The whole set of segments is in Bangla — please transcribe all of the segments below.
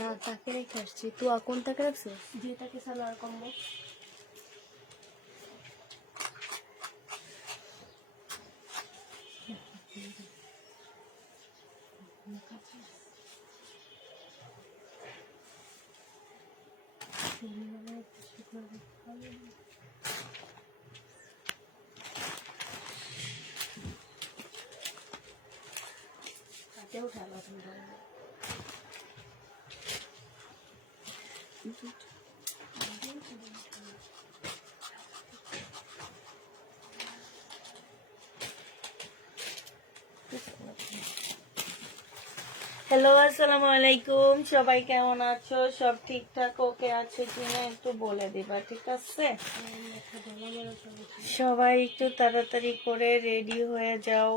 না তাকে রেখে আসছি। তো কোন তাকে রাখছে? যে তাকে সালোয়ার কম্বো। হ্যালো, আসসালামু আলাইকুম। সবাই কেমন আছো? সব ঠিকঠাক ওকে আছে কিনা একটু বলে দিবা, ঠিক আছে? সবাই একটু তাড়াতাড়ি করে রেডি হয়ে যাও।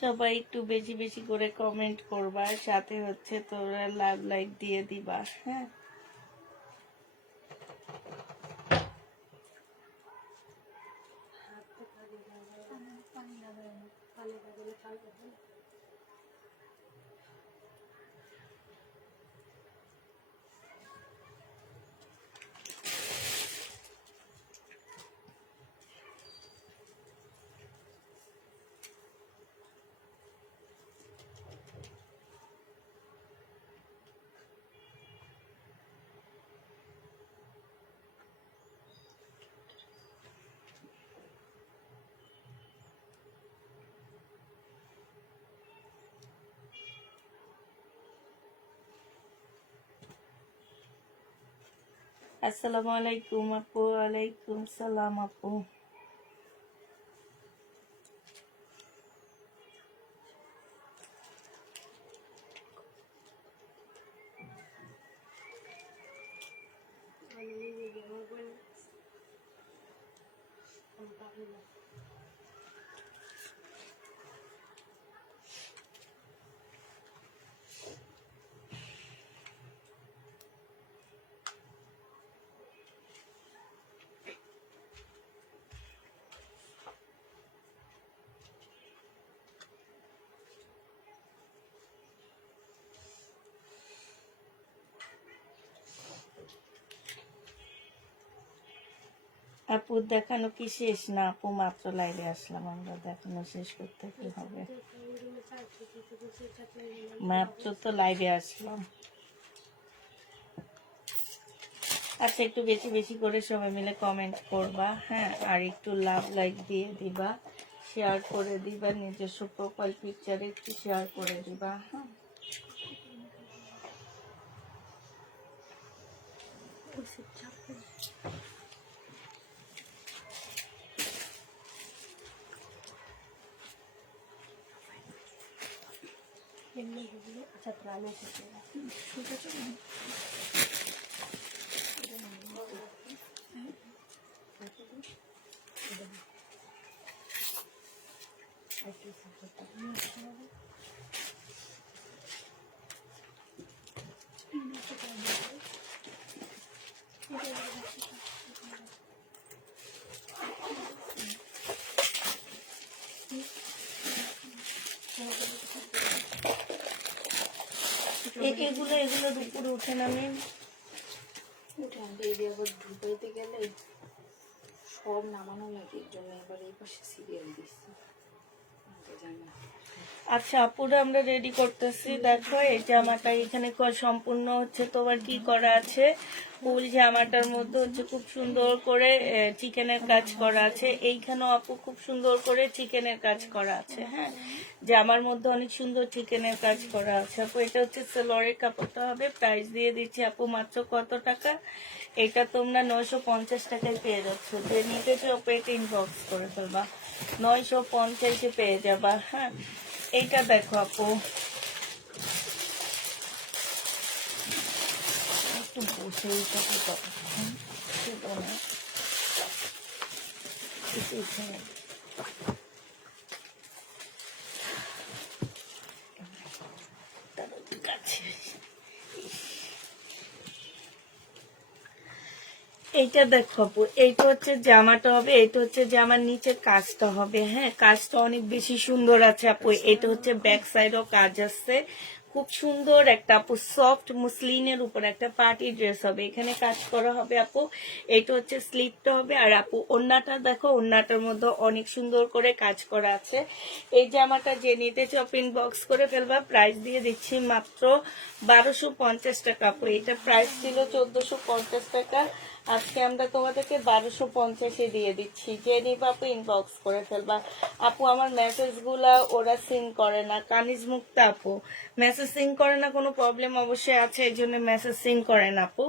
সবাই একটু বেশি বেশি করে কমেন্ট করবা, সাথে হচ্ছে তোমরা লাভ লাইক দিয়ে দিবা। হ্যাঁ, আসসালামু আলাইকুম আপু। ওয়ালাইকুম সালাম আপু। আপু দেখানো কি শেষ না? আপু মাত্র লাইভে আসলাম, আমরা দেখানো শেষ করতে কি হবে? মাত্র তো লাইভে আসলাম। আচ্ছা, একটু বেশি বেশি করে সবাই মিলে কমেন্ট করবা। হ্যাঁ, আর একটু লাভ লাইক দিয়ে দিবা, শেয়ার করে দিবা, নিজস্ব প্রোফাইল পিকচারে একটু শেয়ার করে দিবা। হ্যাঁ, আচ্ছা, প্রাণে এসেছে। এগুলো দুপুরে উঠে নামে উঠে আনবে। এই আবার ঢুকাইতে গেলে সব নামানো লাগে, এর জন্য এবার এই পাশে সিরিয়াল দিচ্ছি। জানি আচ্ছা আপুরা, আমরা রেডি করতেছি। দেখো এই জামাটা এখানে সম্পূর্ণ হচ্ছে তোমার কি করা আছে, ফুল জামাটার মধ্যে হচ্ছে খুব সুন্দর করে চিকেনের কাজ করা আছে। এইখানেও আপু খুব সুন্দর করে চিকেনের কাজ করা আছে। হ্যাঁ, জামার মধ্যে অনেক সুন্দর চিকেনের কাজ করা আছে। আপু এটা হচ্ছে সেলরের কাপড়টা হবে। প্রাইস দিয়ে দিচ্ছি আপু মাত্র কত টাকা? এটা তোমরা 950 টাকায় পেয়ে যাচ্ছ। যে নিতে চাও পেটে ইনবক্স করে ফেলবা, 950 পেয়ে যাবা। হ্যাঁ, এইটা দেখো আপু, একটু বসে এটা কি কথা ছিল না এখানে এইটা দেখো আপু, এইটা হচ্ছে জামাটা হবে, এইটা হচ্ছে জামার নিচের কাজটা হবে। হ্যাঁ, কাজটা অনেক বেশি সুন্দর আছে আপু। এটা হচ্ছে ব্যাক সাইডও কাজ আছে, খুব সুন্দর একটা আপু, সফট মুসলিনের উপর একটা পার্টি ড্রেস হবে, এখানে কাজ করা হবে আপু। এটা হচ্ছে স্লিপটা হবে। আর আপু ওড়নাটা দেখো, ওড়নাটার মধ্যে অনেক সুন্দর করে কাজ করা আছে। এই জামাটা যে নিতে চাও ইনবক্স করে ফেলবা, প্রাইস দিয়ে দিচ্ছি মাত্র 1250 টাকা আপু। এটা প্রাইস ছিল 1450 টাকা, আজকে আমরা তোমাদেরকে 1250 দিয়ে দিচ্ছি। যে নিবা আপু ইনবক্স করে ফেলবা। আপু আমার মেসেজ গুলা ওরা সিন করে না, কানিজ মুক্তা আপু মেসেজ সিন করে না, কোনো প্রবলেম অবশ্যই আছে, এই জন্য মেসেজ সিন করেন আপু।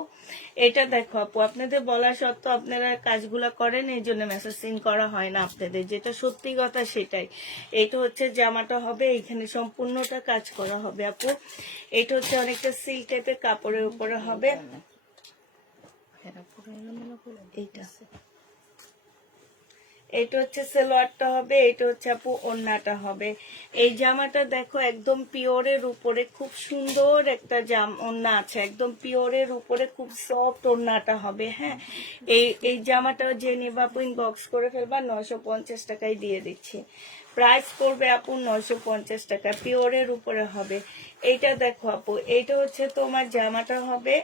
এটা দেখো আপু, আপনাদের বলা সত্ত্বেও আপনারা কাজগুলা করেন, এই জন্য মেসেজ সিন করা হয় না আপনাদের, যেটা সত্যি কথা সেটাই। এটা হচ্ছে জামাটা হবে, এখানে সম্পূর্ণটা কাজ করা হবে আপু। এটা হচ্ছে অনেকটা সিল্ক টাইপের কাপড়ের উপরে হবে। এটা হচ্ছে সালোয়ারটা হবে, এটা হচ্ছে আপু ওড়নাটা হবে। এই জামাটা দেখো একদম পিওরের উপরে খুব সুন্দর একটা ওড়না আছে, একদম পিওরের উপরে খুব সফট ওড়নাটা হবে। হ্যাঁ, এই জামাটা যে নিবা আপু ইনবক্স করে ফেলবা, 950 টাকায় দিয়ে দিচ্ছি। প্রাইস পড়বে আপু 950 টাকা, পিওরের উপরে হবে। এইটা দেখো আপু, এইটা হচ্ছে তোমার জামাটা হবে,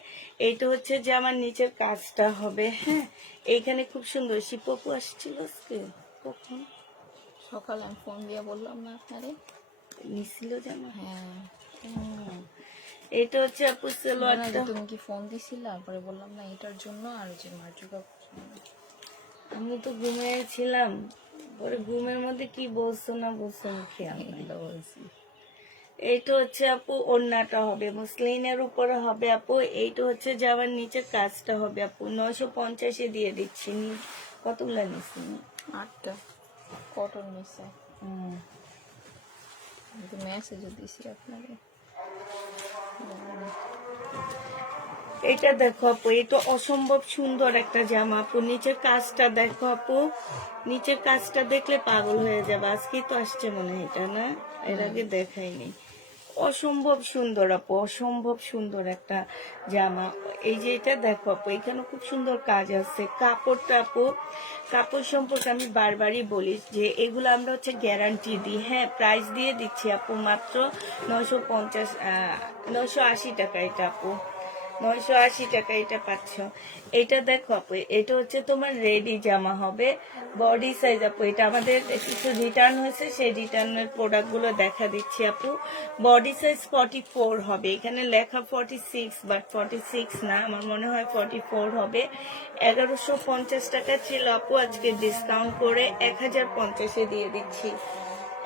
এইটা হচ্ছে জামার নিচের কাজটা হবে। হ্যাঁ, এইখানে খুব সুন্দর শিপপু আসছিল আজকে, কখন সকালে আমি ফোন দিয়ে বললাম না আপনারে, নিছিল জামা। হ্যাঁ এটা হচ্ছে আপু সালোয়ারটা। তুমি কি ফোন দিছিলা? পরে বললাম না এটার জন্য, আর যে মার্জুকা আমি তো ঘুমিয়েছিলাম, পরে ঘুমের মধ্যে কি বলছো না বলছো খেয়াল নাই। বলছি। এইটা হচ্ছে আপু ওড়নাটা হবে, মুসলিনের উপরে হবে আপু। এইটা হচ্ছে জামার নিচে কাজটা হবে আপু, 950 দিয়ে দিচ্ছি। কতগুলা নিচ্ছি? 8টা কটন নিছে, মেসেজও দিছি আপনাকে। এটা দেখো আপু, এটা অসম্ভব সুন্দর একটা জামা আপু। নিচের কাজটা দেখো আপু, নিচের কাজটা দেখলে পাগল হয়ে যাবে। আজকে তো আসছে মনে হয় এটা, না এর আগে দেখাইনি। অসম্ভব সুন্দর আপু, অসম্ভব সুন্দর একটা জামা। এই যে এটা দেখো আপু, এখানে খুব সুন্দর কাজ আছে। কাপড়টা আপু, কাপড় সম্পর্কে আমি বারবারই বলি যে এগুলো আমরা হচ্ছে গ্যারান্টি দিই। হ্যাঁ, প্রাইস দিয়ে দিচ্ছি আপু মাত্র 980 টাকা। এটা আপু 980 টাকা এটা পাচ্ছ। এটা দেখো আপু, এটা হচ্ছে তোমার রেডি জামা হবে, বডি সাইজ আপু। এটা আমাদের কিছু রিটার্ন হয়েছে, সেই রিটার্নের প্রোডাক্ট গুলো দেখা দিচ্ছি আপু। বডি সাইজ 44 হবে, এখানে লেখা 46, বাট 46 না, আমার মনে হয় 44 হবে। 1150 টাকা ছিল আপু, আজকে ডিসকাউন্ট করে 1050 দিয়ে দিচ্ছি।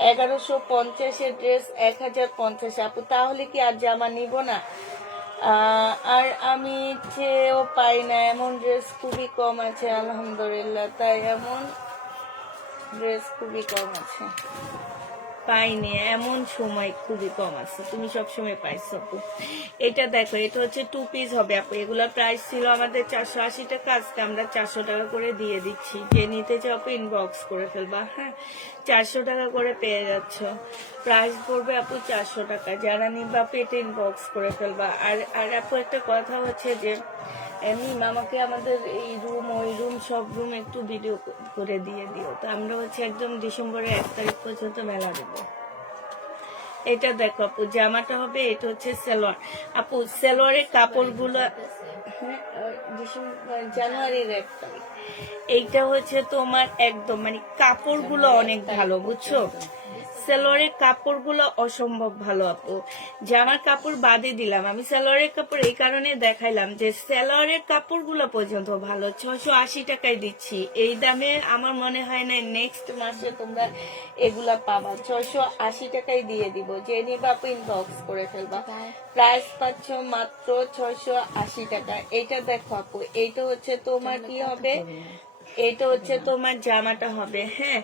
1150 ড্রেস 1050 আপু, তাহলে কি আর জামা নিব না? আর আমি চেয়েও পাই না, এমন ড্রেস খুবই কম আছে আলহামদুলিল্লাহ। তাই এমন ড্রেস খুবই কম আছে, পাইনি, এমন সময় খুবই কম আছে, তুমি সবসময় পাইছো আপু। এটা দেখো, এটা হচ্ছে 2 পিস হবে আপু। এগুলোর প্রাইস ছিল আমাদের 480 টাকা, আজকে আমরা 400 টাকা করে দিয়ে দিচ্ছি। যে নিতে চাও আপু ইনবক্স করে ফেলবা। হ্যাঁ, 400 টাকা করে পেয়ে যাচ্ছ, প্রাইস পড়বে আপু 400 টাকা। যারা নিবা আপু এটা ইনবক্স করে ফেলবা। আর আপু একটা কথা হচ্ছে যে এমনি মামাকে আমাদের এই রুম ওই রুম সব রুম একটু ভিডিও করে দিয়ে দিও, তো আমরা হচ্ছে একদম ডিসেম্বরের 1 তারিখ পর্যন্ত মেলা দেবো। এটা দেখো আপু, জামাটা হবে, এটা হচ্ছে সালোয়ার আপু। সালোয়ারের কাপড়গুলো জানুয়ারির 1 তারিখ। এইটা হচ্ছে তোমার একদম মানে কাপড়গুলো অনেক ভালো, বুঝছো? সালোয়ারের কাপড়গুলো অসম্ভব ভালো আপু। জামার কাপড় বাদে দিলাম, আমি সালোয়ারের কাপড় এই কারণে দেখাইলাম যে সালোয়ারের কাপড়গুলো পর্যন্ত ভালো। 680 টাকায় দিচ্ছি, এই দামে আমার মনে হয় না নেক্সট মাসে তোমরা এগুলা পাবা। 680 টাকায় দিয়ে দিব, যে নিবা আপু ইনবক্স করে ফেলবা। প্রাইস পাচ্ছ মাত্র 680 টাকা। এইটা দেখো আপু, এইটা হচ্ছে তোমার কি হবে, এটা হচ্ছে তোমার জামাটা হবে। হ্যাঁ,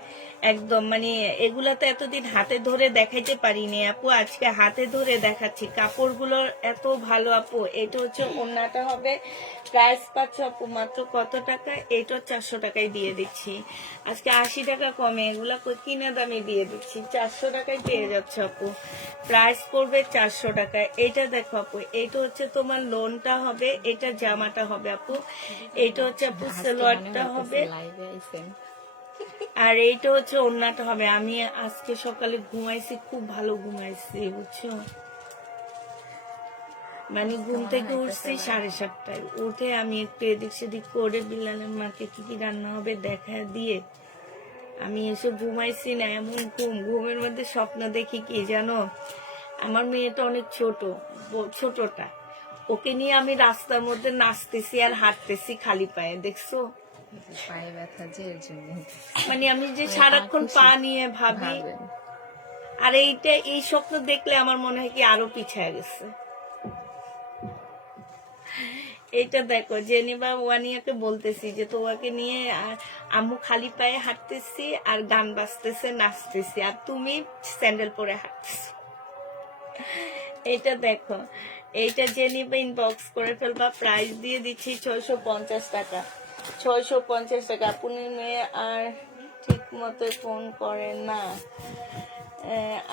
একদম মানে এগুলা তো এতদিন হাতে ধরে দেখাইতে পারিনি আপু, আজকে হাতে ধরে দেখাচ্ছি। কাপড়গুলো এত ভালো আপু। এটা হচ্ছে ওড়নাটা হবে, প্রাইস পাচ্ছ আপু মাত্র কত টাকা? এটা 400 টাকায় দিয়ে দিচ্ছি আজকে, 80 টাকা কমে। এগুলা কিনা দামে দিয়ে দিচ্ছি, 400 টাকায় পেয়ে যাচ্ছে আপু। প্রাইস পড়বে 400 টাকা। এটা দেখো আপু, এটা হচ্ছে তোমার লোনটা হবে, এটা জামাটা হবে আপু, এটা হচ্ছে আপু সালোয়ারটা হবে, লাইভে আইছেন আর এইটা হচ্ছে ওড়নাটা হবে। আমি আজকে সকালে ঘুমাইছি, খুব ভালো ঘুমাইছি বুঝছো, মানে ঘুম থেকে উঠছি 7:30টায়, উঠে আমি একটু এদিক সেদিক করে বিলালের মাকে কি কি রান্না হবে দেখা দিয়ে আমি এসে ঘুমাইছি না। এমন ঘুমের মধ্যে স্বপ্ন দেখি কি জানো, আমার মেয়েটা অনেক ছোটটা, ওকে নিয়ে আমি রাস্তার মধ্যে নাচতেছি আর হাঁটতেছি খালি পায়ে, দেখছো? পায়ে ব্যথা যে এর জন্য মানে আমি যে সারাক্ষণ পা নিয়ে ভাবি, ভাবেন। আর এই স্বপ্ন দেখলে আমার মনে হয় কি আরো পিছায় গেছে। এইটা দেখো, জেনিবা ওয়ানিয়াকে বলতেছি যে তোমাকে নিয়ে আম্মু খালি পায়ে হাঁটতেছি আর গান বাজতেছে নাচতেছি, আর তুমি স্যান্ডেল পরে হাঁটতেছো। এইটা দেখো, এইটা জেনিবা ইনবক্স করে ফেলবা, প্রাইস দিয়ে দিচ্ছি 650 টাকা। 650 টাকা। আপনি মেয়ে আর ঠিক মতো ফোন করেন না।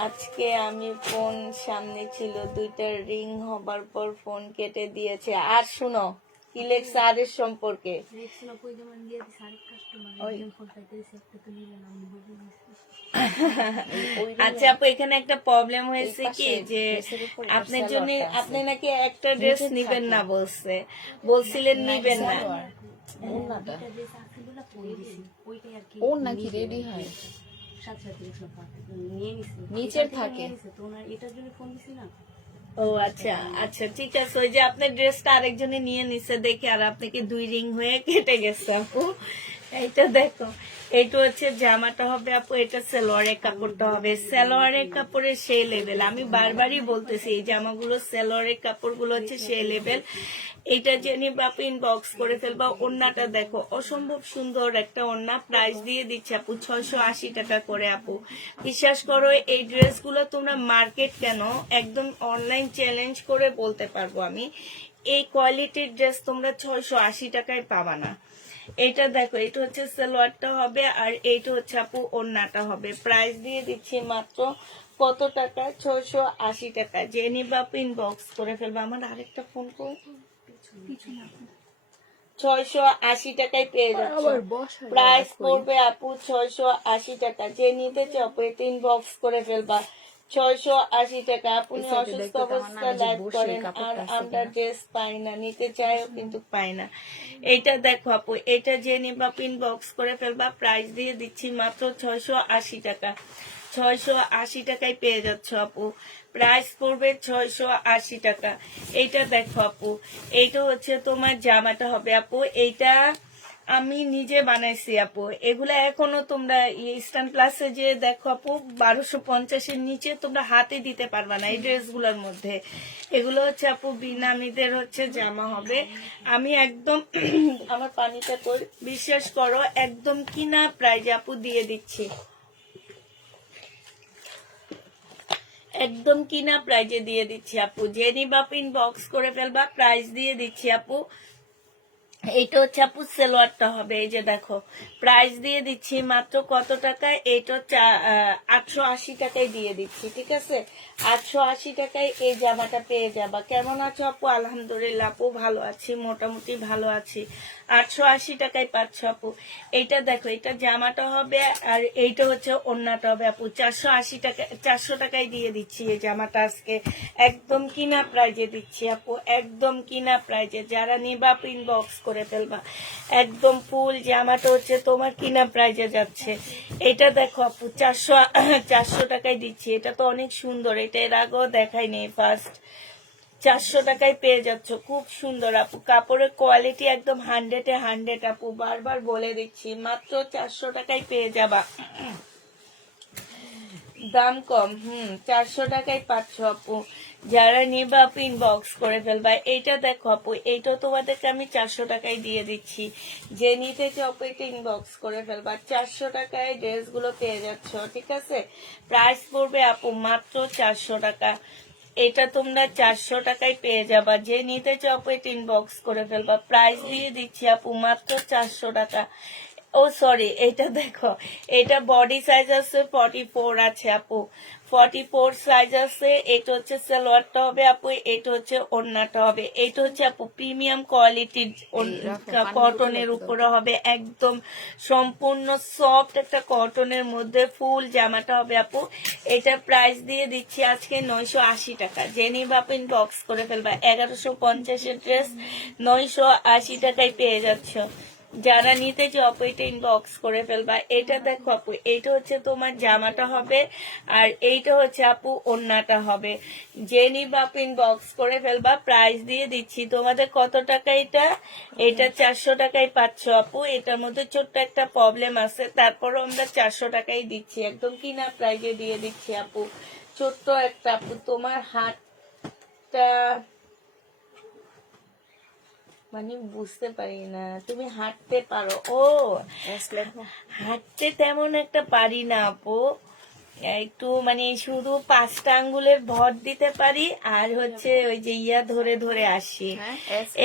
আজকে আমি ফোন সামনে ছিল, 2টা রিং হবার পর ফোন কেটে দিয়েছে। আর শুনো কি লেখছে আরের সম্পর্কে। আচ্ছা আপু, এখানে একটা প্রবলেম হয়েছে কি যে আপনার জন্য আপনি নাকি একটা ড্রেস নিবেন না বলছিলেন নিবেন না। ওর নাকি রেডি হয় নিচের থাকে। ও আচ্ছা আচ্ছা, ঠিক আছে। ওই যে আপনার ড্রেসটা আরেকজনে নিয়ে নিছে দেখে আর আপনাকে 2 রিং হয়ে কেটে গেছে আপু। এইটা দেখো, এইটা হচ্ছে জামাটা হবে আপু, এটা সালোয়ারের কাপড়টা হবে। সালোয়ারের কাপড়ের সেই লেভেল, আমি বারবারই বলতেছি এই জামাগুলো সালোয়ারের কাপড়গুলো হচ্ছে সেই লেভেল। এটা জেনে বাপু ইনবক্স করে ফেলবা। ওড়নাটা দেখো, অসম্ভব সুন্দর একটা ওড়না। প্রাইস দিয়ে দিচ্ছে আপু 680 টাকা করে আপু। বিশ্বাস করো এই ড্রেসগুলো তোমরা মার্কেট কেন, একদম অনলাইন চ্যালেঞ্জ করে বলতে পারবো আমি, এই কোয়ালিটির ড্রেস তোমরা 680 টাকায় পাবা না। এটা দেখো, এটা হচ্ছে সালোয়ারটা হবে আর এইটা হচ্ছে আপু ওড়নাটা হবে। প্রাইস দিয়ে দিচ্ছি মাত্র কত টাকা? 680 টাকা। জেনি বাপু ইনবক্স করে ফেলবা। আমার আরেকটা ফোন করো, 680 টাকায় পেয়ে যাচ্ছে। প্রাইস পড়বে আপু 680 টাকা। যে নিতে চাও এতে ইনবক্স করে ফেলবা। 680 টাকা। আপনি অসুস্থ অবস্থায় লাইভ করেন আর আমরা ড্রেস পাই না, নিতে চাইও কিন্তু পাই না। এইটা দেখো আপু, এটা যে নিবা আপু ইনবক্স করে ফেলবা। প্রাইস দিয়ে দিচ্ছি মাত্র 680 টাকা। 680 টাকায় পেয়ে যাচ্ছ আপু। প্রাইস পড়বে 680 টাকা। এইটা দেখো আপু, এইটা হচ্ছে তোমার জামাটা হবে আপু। এইটা আমি নিজে বানাইছি আপু। এগুলা এখনো তোমরা ইস্টার্ন প্লাসে যে দেখো আপু 1250-এর নিচে তোমরা হাতে দিতে পারবা না এই ড্রেসগুলোর মধ্যে। এগুলো হচ্ছে আপু বিনামিদের হচ্ছে জামা হবে। আমি একদম আমার পানিটা কই, বিশ্বাস করো একদম কিনা প্রাইজে আপু দিয়ে দিচ্ছি, একদম কিনা প্রাইজে দিয়ে দিচ্ছি আপু। জেনি বাপ ইনবক্স করে ফেলবা, প্রাইস দিয়ে দিচ্ছি আপু। এইটা হচ্ছে আপু সালোয়ারটা হবে, এই যে দেখো প্রাইস দিয়ে দিচ্ছি মাত্র কত টাকায়? এইটা 880 টাকায় দিয়ে দিচ্ছি, ঠিক আছে? 880 টাকায় এই জামাটা পেয়ে যাবা। কেমন আছো আপু? আলহামদুলিল্লাহ আপু ভালো আছি, মোটামুটি ভালো আছি। 880 টাকায় পাচ্ছ আপু। এইটা দেখো, এটা জামাটা হবে আর এইটা হচ্ছে ওড়নাটা হবে আপু। 480 টাকা, 400 টাকায় দিয়ে দিচ্ছি এই জামাটা আজকে একদম কিনা প্রাইজে দিচ্ছি আপু, একদম কিনা প্রাইজে। যারা নিবা ইনবক্স করে ফেলবা। একদম ফুল জামাটা হচ্ছে তোমার কিনা প্রাইজে যাচ্ছে। এটা দেখো আপু 400 টাকায় দিচ্ছি। এটা তো অনেক সুন্দর, এটা এর আগেও দেখাইনি, ফার্স্ট। 400 টাকায় পেয়ে যাচ্ছ, খুব সুন্দর আপু। কাপড়ের কোয়ালিটি একদম 100-এ 100 আপু, বারবার বলে দিচ্ছি মাত্র 400 টাকায় পেয়ে যাবা। দাম কম, 400 টাকায় পাচ্ছ আপু। যারা নিবা আপু ইনবক্স করে ফেলবা। এটা দেখো আপু, এইটা তোমাদেরকে আমি 400 টাকায় দিয়ে দিচ্ছি। যে নিতে চাও আপু এটা ইনবক্স করে ফেলবা। 400 টাকায় ড্রেসগুলো পেয়ে যাচ্ছ, ঠিক আছে। প্রাইস পড়বে আপু মাত্র 400 টাকা। এটা তোমরা 400 টাকায় পেয়ে যাবা। যে নিতে চাও আপু এটা ইনবক্স করে ফেলবা। প্রাইস দিয়ে দিচ্ছি আপু মাত্র 400 টাকা। ও সরি, এটা দেখো, এটা বডি সাইজ আছে 44 আছে আপু, 44 সাইজ আছে। এটা হচ্ছে সালোয়ারটা হবে আপু, এটা হচ্ছে ওড়নাটা হবে। এটা হচ্ছে আপু প্রিমিয়াম কোয়ালিটির কটনের উপরে হবে, একদম সম্পূর্ণ সফট একটা কটনের মধ্যে ফুল জামাটা হবে আপু। এটা প্রাইস দিয়ে দিচ্ছি আজকে 980 টাকা। যে নিবা আপু ইনবক্স করে ফেলবা। 1150 এর ড্রেস 980 টাকায় পেয়ে যাচ্ছ। যারা নিতে চাও আপু এটা ইনবক্স করে ফেলবা। এটা দেখো আপু, এইটা হচ্ছে তোমার জামাটা হবে, আর এইটা হচ্ছে আপু ওড়নাটা হবে। যে নিবা আপু ইনবক্স করে ফেলবা। প্রাইস দিয়ে দিচ্ছি তোমাদের কত টাকা এটা? এটা 400 টাকায় পাচ্ছ আপু। এটার মধ্যে ছোট্ট একটা প্রবলেম আছে, তারপরও আমরা 400 টাকায় দিচ্ছি, একদম কিনা প্রাইজে দিয়ে দিচ্ছি আপু। ছোট্ট একটা আপু, তোমার হাতটা মানে বুঝতে পারি না, তুমি হাঁটতে পারো? ও, হাঁটতে তেমন একটা পারি না আপু, একটু মানে শুধু 5টা আঙ্গুলের ভর দিতে পারি, আর হচ্ছে ওই যে ইয়া ধরে ধরে আসি।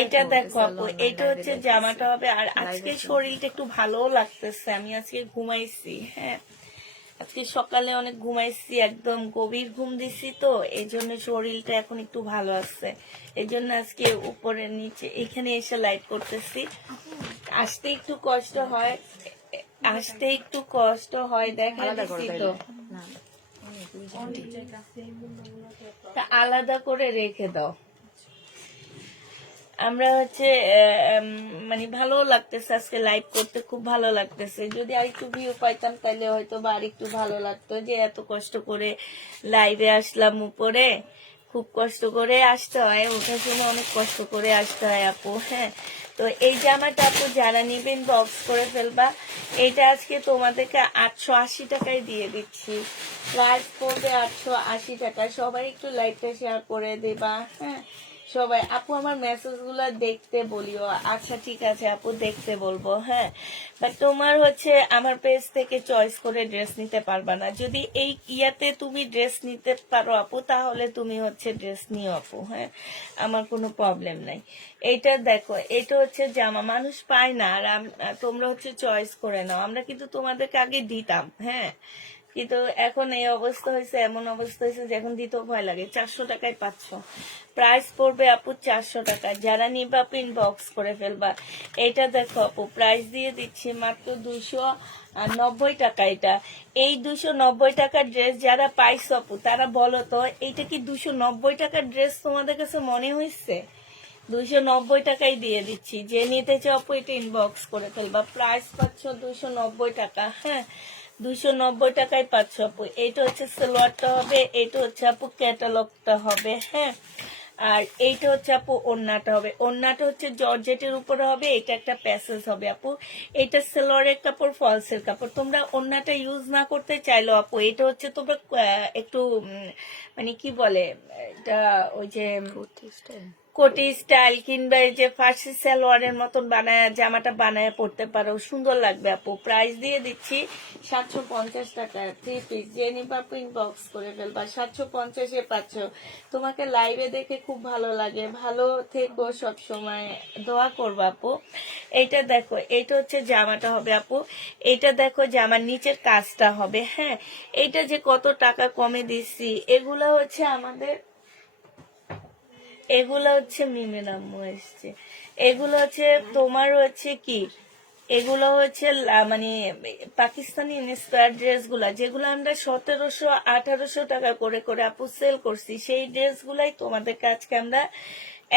এটা দেখো আপু, এটা হচ্ছে জামাটা হবে। আর আজকে শরীরটা একটু ভালোও লাগতেছে, আমি আজকে ঘুমাইছি। হ্যাঁ, আজকে সকালে অনেক ঘুমাইছি, একদম গভীর ঘুম দিছি, তো এই জন্য শরীরটা এখন একটু ভালো আছে। এই জন্য আজকে উপরে নিচে এখানে এসে লাইভ করতেছি। আসতে একটু কষ্ট হয়, আসতে একটু কষ্ট হয়, দেখা দিচ্ছি তো। তা আলাদা করে রেখে দাও। আমরা হচ্ছে মানে ভালো লাগতেছে আজকে লাইভ করতে, খুব ভালো লাগতেছে। যদি আরেকটু ভিউ পাইতাম তাহলে হয়তো বা আরেকটু ভালো লাগতো, যে এত কষ্ট করে লাইভে আসলাম উপরে, খুব কষ্ট করে আসতে হয়, ওঠার সময় অনেক কষ্ট করে আসতে হয় আপু। হ্যাঁ, তো এই জামাটা আপু যারা নিবেন বক্স করে ফেলবা। এটা আজকে তোমাদেরকে 880 টাকায় দিয়ে দিচ্ছি। প্রাইস পড়বে 880 টাকা। সবাই একটু লাইভটা শেয়ার করে দেবা। হ্যাঁ সবাই, আপু আমার মেসেজ গুলা দেখতে বলিও। আচ্ছা ঠিক আছে আপু, দেখতে বলবো। হ্যাঁ, বাট তোমার হচ্ছে আমার পেজ থেকে চয়েস করে ড্রেস নিতে পারবা না। যদি এই ইয়াতে তুমি ড্রেস নিতে পারো আপু, তাহলে তুমি হচ্ছে ড্রেস নিও আপু। হ্যাঁ, আমার কোনো প্রবলেম নাই। এইটা দেখো, এটা হচ্ছে জামা, মানুষ পায় না, আর তোমরা হচ্ছে চয়েস করে নাও। আমরা কিন্তু তোমাদেরকে আগে দিতাম, হ্যাঁ, কিন্তু এখন এই অবস্থা হয়েছে, এমন অবস্থা হয়েছে যে এখন দিতেও ভয় লাগে। 400 টাকায় পাচ্ছ। প্রাইস পড়বে আপু 400 টাকা। যারা নিবা আপু ইনবক্স করে ফেলবা। এটা দেখো আপু, প্রাইস দিয়ে দিচ্ছি মাত্র 290 টাকা। এটা এই 290 টাকার ড্রেস যারা পাইছো আপু, তারা বলো তো, এইটা কি 290 টাকার ড্রেস তোমাদের কাছে মনে হয়েছে? 290 টাকায় দিয়ে দিচ্ছি। যে নিতে চাও আপু এটা ইনবক্স করে ফেলবা। প্রাইস পাচ্ছ 290 টাকা। হ্যাঁ, 290 টাকায় পাচ্ছ আপু। এইটা হচ্ছে সালোয়ারটা হবে, এইটা হচ্ছে আপু ক্যাটালগটা হবে। হ্যাঁ, আর এইটা হচ্ছে আপু ওড়নাটা হবে। ওড়নাটা হচ্ছে জর্জেটের উপরে হবে, এটা একটা প্যাসেজ হবে আপু। এটা সালোয়ারের কাপড়, ফলসের কাপড়। তোমরা ওড়নাটা ইউজ না করতে চাইলো আপু, এটা হচ্ছে তোমরা একটু মানে কি বলে এটা, ওই যে কোটি স্টাইল কিংবা এই যে ফার্সি সালোয়ারের মতন বানায় জামাটা বানায় পড়তে পারো, সুন্দর লাগবে আপু। প্রাইস দিয়ে দিচ্ছি 750 টাকা 3 পিস। যে নিবা আপু ইনবক্স করে ফেলবা। 750-এ পাচ্ছ। তোমাকে লাইভে দেখে খুব ভালো লাগে, ভালো থেকো সব সময়, দোয়া করবা আপু। এইটা দেখো, এইটা হচ্ছে জামাটা হবে আপু। এটা দেখো জামার নিচের কাজটা হবে। হ্যাঁ, এইটা যে কত টাকা কমে দিচ্ছি, এগুলা হচ্ছে আমাদের, এগুলো হচ্ছে মিমের আম্মু এসছে, এগুলো হচ্ছে তোমার হচ্ছে কি, এগুলো হচ্ছে মানে পাকিস্তানি ইন্সপায়ার ড্রেস গুলা, যেগুলো আমরা 1700-1800 টাকা করে করে আপু সেল করছি, সেই ড্রেস গুলাই তোমাদের কাছকে আমরা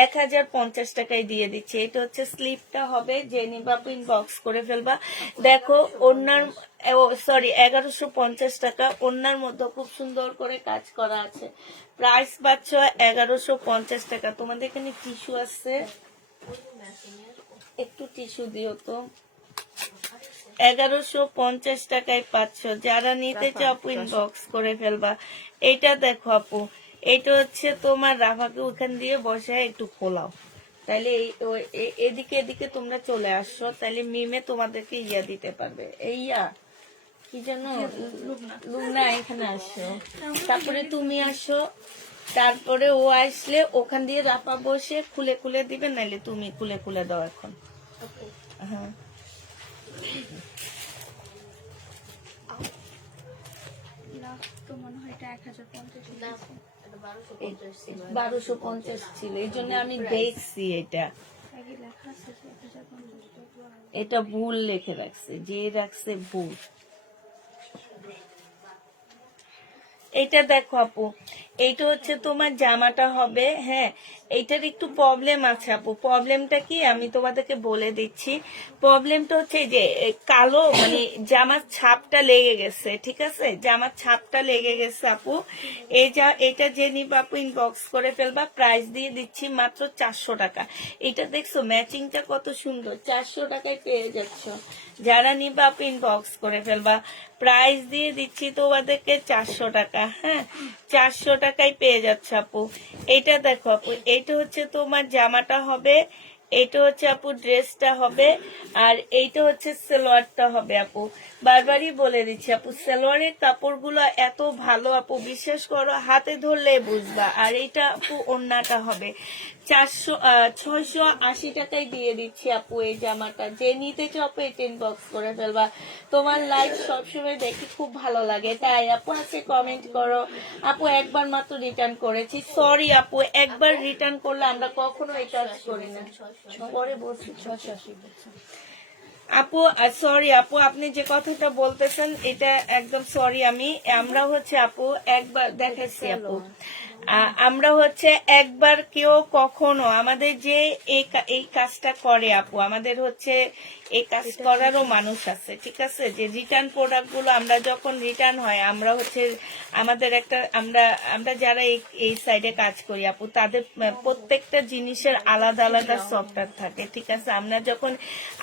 1050 টাকায় দিয়ে দিচ্ছি। এটা হচ্ছে স্লিপটা হবে। যে নিবা আপু ইনবক্স করে ফেলবা। দেখো ওনার, সরি 1150 টাকা। ওনার মধ্যে খুব সুন্দর করে কাজ করা আছে। প্রাইস পাচ্ছ 1150 টাকা। তোমাদের এখানে টিস্যু আছে, একটু টিস্যু দিও তো। 1150 টাকায় পাচ্ছ। যারা নিতে চাও আপু ইনবক্স করে ফেলবা। এটা দেখো আপু, এইটা হচ্ছে তোমার রাফাকে ওখান দিয়ে বসায় একটু খোলাও, তাইলে এদিকে এদিকে তোমরা চলে আসছো, তাইলে মিমে তোমাদেরকে ইয়া দিতে পারবে। এই ইয়া কি যেন, লুনা এখানে আসো, তারপরে তুমি আসো, তারপরে ও আসলে ওখান দিয়ে রাপা বসে খুলে খুলে দিবে, নাইলে তুমি খুলে খুলে দাও এখন। হ্যাঁ তো মনে হয় এটা 1050 1250 ছিল, এই জন্য আমি দেখছি এটা আগে লেখা আছে 1050 এটা ভুল লিখে রাখছে, যে রাখছে ভুল। এটা দেখো আপু, এইটা হচ্ছে তোমার জামাটা হবে। হ্যাঁ, এইটার একটু প্রবলেম আছে আপু। প্রবলেমটা কি আমি তোমাদেরকে বলে দিচ্ছি। প্রবলেমটা হচ্ছে যে কালো মানে জামার ছাপটা লেগে গেছে, ঠিক আছে, জামার ছাপটা লেগে গেছে আপু। এটা যে নিবা আপু ইনবক্স করে ফেলবা, প্রাইস দিয়ে দিচ্ছি মাত্র 400 টাকা। এটা দেখছো ম্যাচিংটা কত সুন্দর, 400 টাকায় পেয়ে যাচ্ছ। যারা নিবা আপু ইনবক্স করে ফেলবা, প্রাইস দিয়ে দিচ্ছি তোমাদেরকে 400 টাকা। হ্যাঁ, 400 টাকায় পেয়ে যাচ্ছে আপু। এটা দেখো আপু, এইটা হচ্ছে তোমার জামাটা হবে, এটা হচ্ছে আপু ড্রেসটা হবে, আর এইটা হচ্ছে সালোয়ারটা হবে আপু। বারবারই বলে দিচ্ছি আপু, সালোয়ারের কাপড়গুলো এত ভালো আপু, বিশ্বাস করো, হাতে ধরলে বুঝবা। আর এইটা আপু ওড়নাটা হবে 680 টাকায় দিয়ে দিচ্ছি আপু এই জামাটা। যে নিতে চাও আপু এটা ইনবক্স করে ফেলবা। তোমার লাইভ সবসময় দেখি খুব ভালো লাগে, তাই আপু আছে কমেন্ট করো। আপু একবার মাত্র রিটার্ন করেছি, সরি আপু, একবার রিটার্ন করলে আমরা কখনো এই কাজ করি না। পরে বলছি 680 আপু, সরি আপু, আপনি যে কথাটা বলতেছেন এটা একদম সরি। আমরা হচ্ছে আপু একবার দেখাচ্ছি আপু, আমরা হচ্ছে একবার কেউ কখনো আমাদের যে এই কাজটা করে আপু, আমাদের হচ্ছে এই কাজ করারও মানুষ আছে, ঠিক আছে, যে রিটার্ন প্রোডাক্ট গুলো আমরা যখন রিটার্ন হয়, আমরা হচ্ছে আমাদের একটা আমরা যারা এই সাইডে কাজ করি আপু, তাদের প্রত্যেকটা জিনিসের আলাদা আলাদা সফটওয়্যার থাকে, ঠিক আছে। আমরা যখন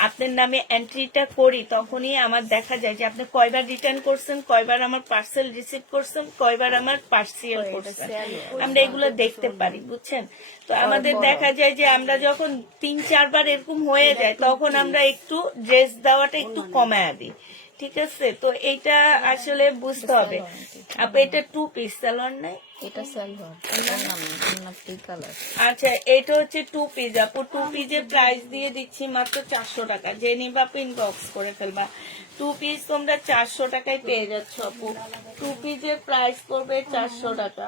আপনার নামে এন্ট্রিটা করি, তখনই আমার দেখা যায় যে আপনি কয়বার রিটার্ন করছেন, কয়বার আমার পার্সেল রিসিভ করছেন, কয়বার আমার পার্সেল করছেন, আমরা এগুলো দেখতে পারি, বুঝছেন। তো আমাদের দেখা যায় যে আমরা যখন 3-4 বার এরকম হয়ে যায়, তখন আমরা একটু ড্রেস দেওয়াটা একটু কমায় দিই, ঠিক আছে। তো এইটা আসলে বুঝতে হবে আপু। এটা 2 পিস সালোয়ার নাই, এটা সালোয়ার, নাম পিঙ্ক কালার। আচ্ছা, এটা হচ্ছে 2 পিস আপু। 2 পিসের প্রাইস দিয়ে দিচ্ছি মাত্র 400 টাকা। যে নিবা আপু ইনবক্স করে ফেলবা। 2 পিস তোমরা 400 টাকায় পেয়ে যাচ্ছ আপু। 2 পিসের প্রাইস পড়বে 400 টাকা।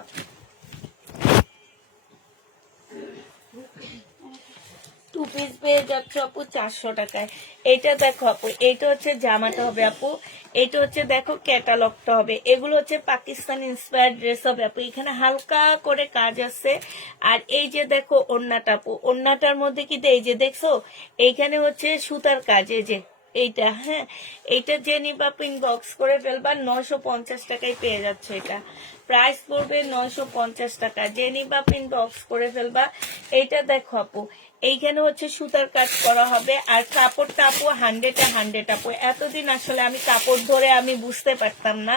টু পিস পেয়ে যাচ্ছ আপু 400 টাকায়। এইটা দেখো আপু, এইটা হচ্ছে জামাটা হবে আপু, এইটা হচ্ছে দেখো ক্যাটালগটা হবে। এগুলো হচ্ছে পাকিস্তান ইন্সপায়ার্ড ড্রেস হবে আপু। এখানে হালকা করে কাজ আছে। আর এই যে দেখো ওড়নাটা আপু, ওড়নাটার মধ্যে কি এই যে দেখছো, এইখানে হচ্ছে সুতার কাজ, এই যে এইটা। হ্যাঁ, এইটা যে নিবা আপু ইনবক্স করে ফেলবা, 950 টাকায় পেয়ে যাচ্ছে। এটা প্রাইস পড়বে 950 টাকা। যে নিবা আপু ইনবক্স করে ফেলবা। এইটা দেখো আপু, এইখানে হচ্ছে সুতার কাজ করা হবে। আর কাপড়টা আপু 100 আপু। এতদিন আসলে আমি কাপড় ধরে আমি বুঝতে পারতাম না,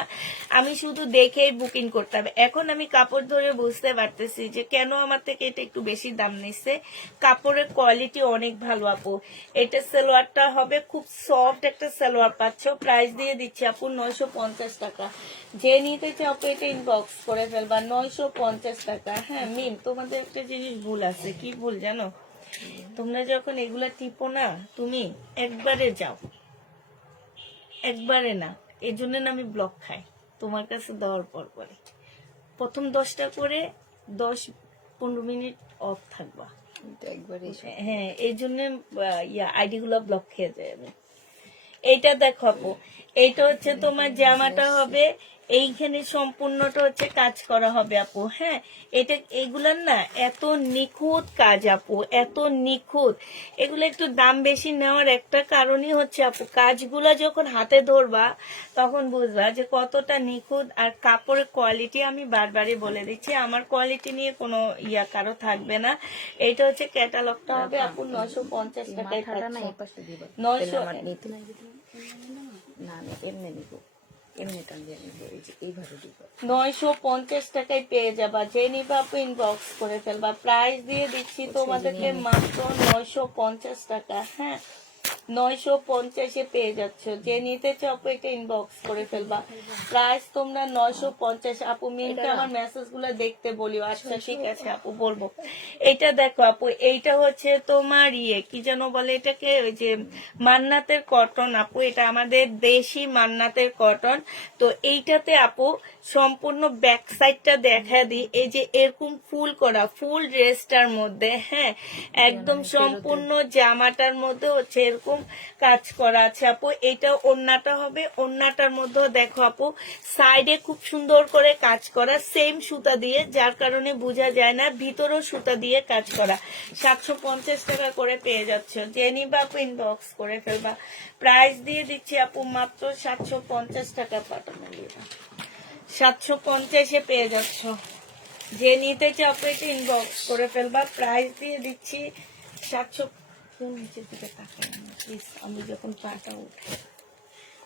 আমি শুধু দেখেই বুকিং করতাম। এখন আমি কাপড় ধরে বুঝতে পারতেছি যে কেন আমার থেকে এটা একটু বেশি দাম নিচ্ছে। কাপড়ের কোয়ালিটি অনেক ভালো আপু। এটা সালোয়ারটা হবে খুব সফট একটা সালোয়ার পাচ্ছ। প্রাইস দিয়ে দিচ্ছি আপু 950 টাকা। যে নিতে চাও আপু এটা ইনবক্স করে ফেলবা, 950 টাকা। হ্যাঁ মিম, তোমাদের একটা জিনিস ভুল আছে। কি ভুল জানো? তোমরা যখন এগুলা টিপো না, তুমি একবারে যাও, একবারে না। এই জন্য না আমি ব্লক খাই তোমার কাছে দেওয়ার পর পরে। প্রথম 10টা করে 10-15 মিনিট অফ থাকবা। হ্যাঁ, এই জন্য আইডি গুলা ব্লক খেয়ে যায়। আমি এইটা দেখো আপু, এইটা হচ্ছে তোমার জামাটা হবে। এইখানে সম্পূর্ণটা হচ্ছে কাজ করা হবে আপু। হ্যাঁ, এটা এগুলার না এত নিখুঁত কাজ আপু, এত নিখুঁত। এগুলো একটু দাম বেশি নেওয়ার একটা কারণই হচ্ছে আপু, কাজগুলা যখন হাতে ধরবা তখন বুঝবা যে কতটা নিখুঁত। আর কাপড়ের কোয়ালিটি আমি বারবারই বলে দিচ্ছি, আমার কোয়ালিটি নিয়ে কোনো কারো থাকবে না। এইটা হচ্ছে ক্যাটালগটা হবে আপু, 950 টাকায় পাচ্ছ। 900 না এমনি নিব। এমনি টান দিয়ে নিবো, এই যে এইভাবে দিব। 950 টাকায় পেয়ে যাবা, যে নিবা আপু ইনবক্স করে ফেলবা। প্রাইস দিয়ে দিচ্ছি তোমাদেরকে মাত্র 950 টাকা। হ্যাঁ, 950-এ পেয়ে যাচ্ছ, যে নিতে চাও আপু এটা ইনবক্স করে ফেলবা। প্রাইস তোমরা 950। আপু মিনকে আমার মেসেজ গুলো দেখতে বলিও। আচ্ছা ঠিক আছে আপু, বলবো। এটা দেখো আপু, এইটা হচ্ছে তোমার কি যেন বলে এটাকে, ওই যে মান্নাতের কটন আপু, এটা আমাদের দেশি মান্নাতের কটন। তো এইটাতে আপু সম্পূর্ণ ব্যাক সাইডটা দেখা দিই, এই যে এরকম ফুল করা ফুল ড্রেসটার মধ্যে, হ্যাঁ একদম সম্পূর্ণ জামাটার মধ্যে হচ্ছে এরকম কাজ করা আছে আপু। এটা ওড়নাটা হবে, ওড়নাটার মধ্যে দেখো আপু সাইডে খুব সুন্দর করে কাজ করা, সেম সুতা দিয়ে, যার কারণে বোঝা যায় না, ভিতরেও সুতা দিয়ে কাজ করা। 750 টাকা করে পেয়ে যাচ্ছ, যে নিবা আপু ইনবক্স করে ফেলবা। প্রাইস দিয়ে দিচ্ছি আপু মাত্র 750 টাকা। পাঠানো 750-এ পেয়ে যাচ্ছ, যে নিতে চাও আপু এটা ইনবক্স করে ফেলবা। প্রাইস দিয়ে দিচ্ছি 700। নিচের দিকে তাকাই না প্লিজ, আমি যখন পাটা উঠে।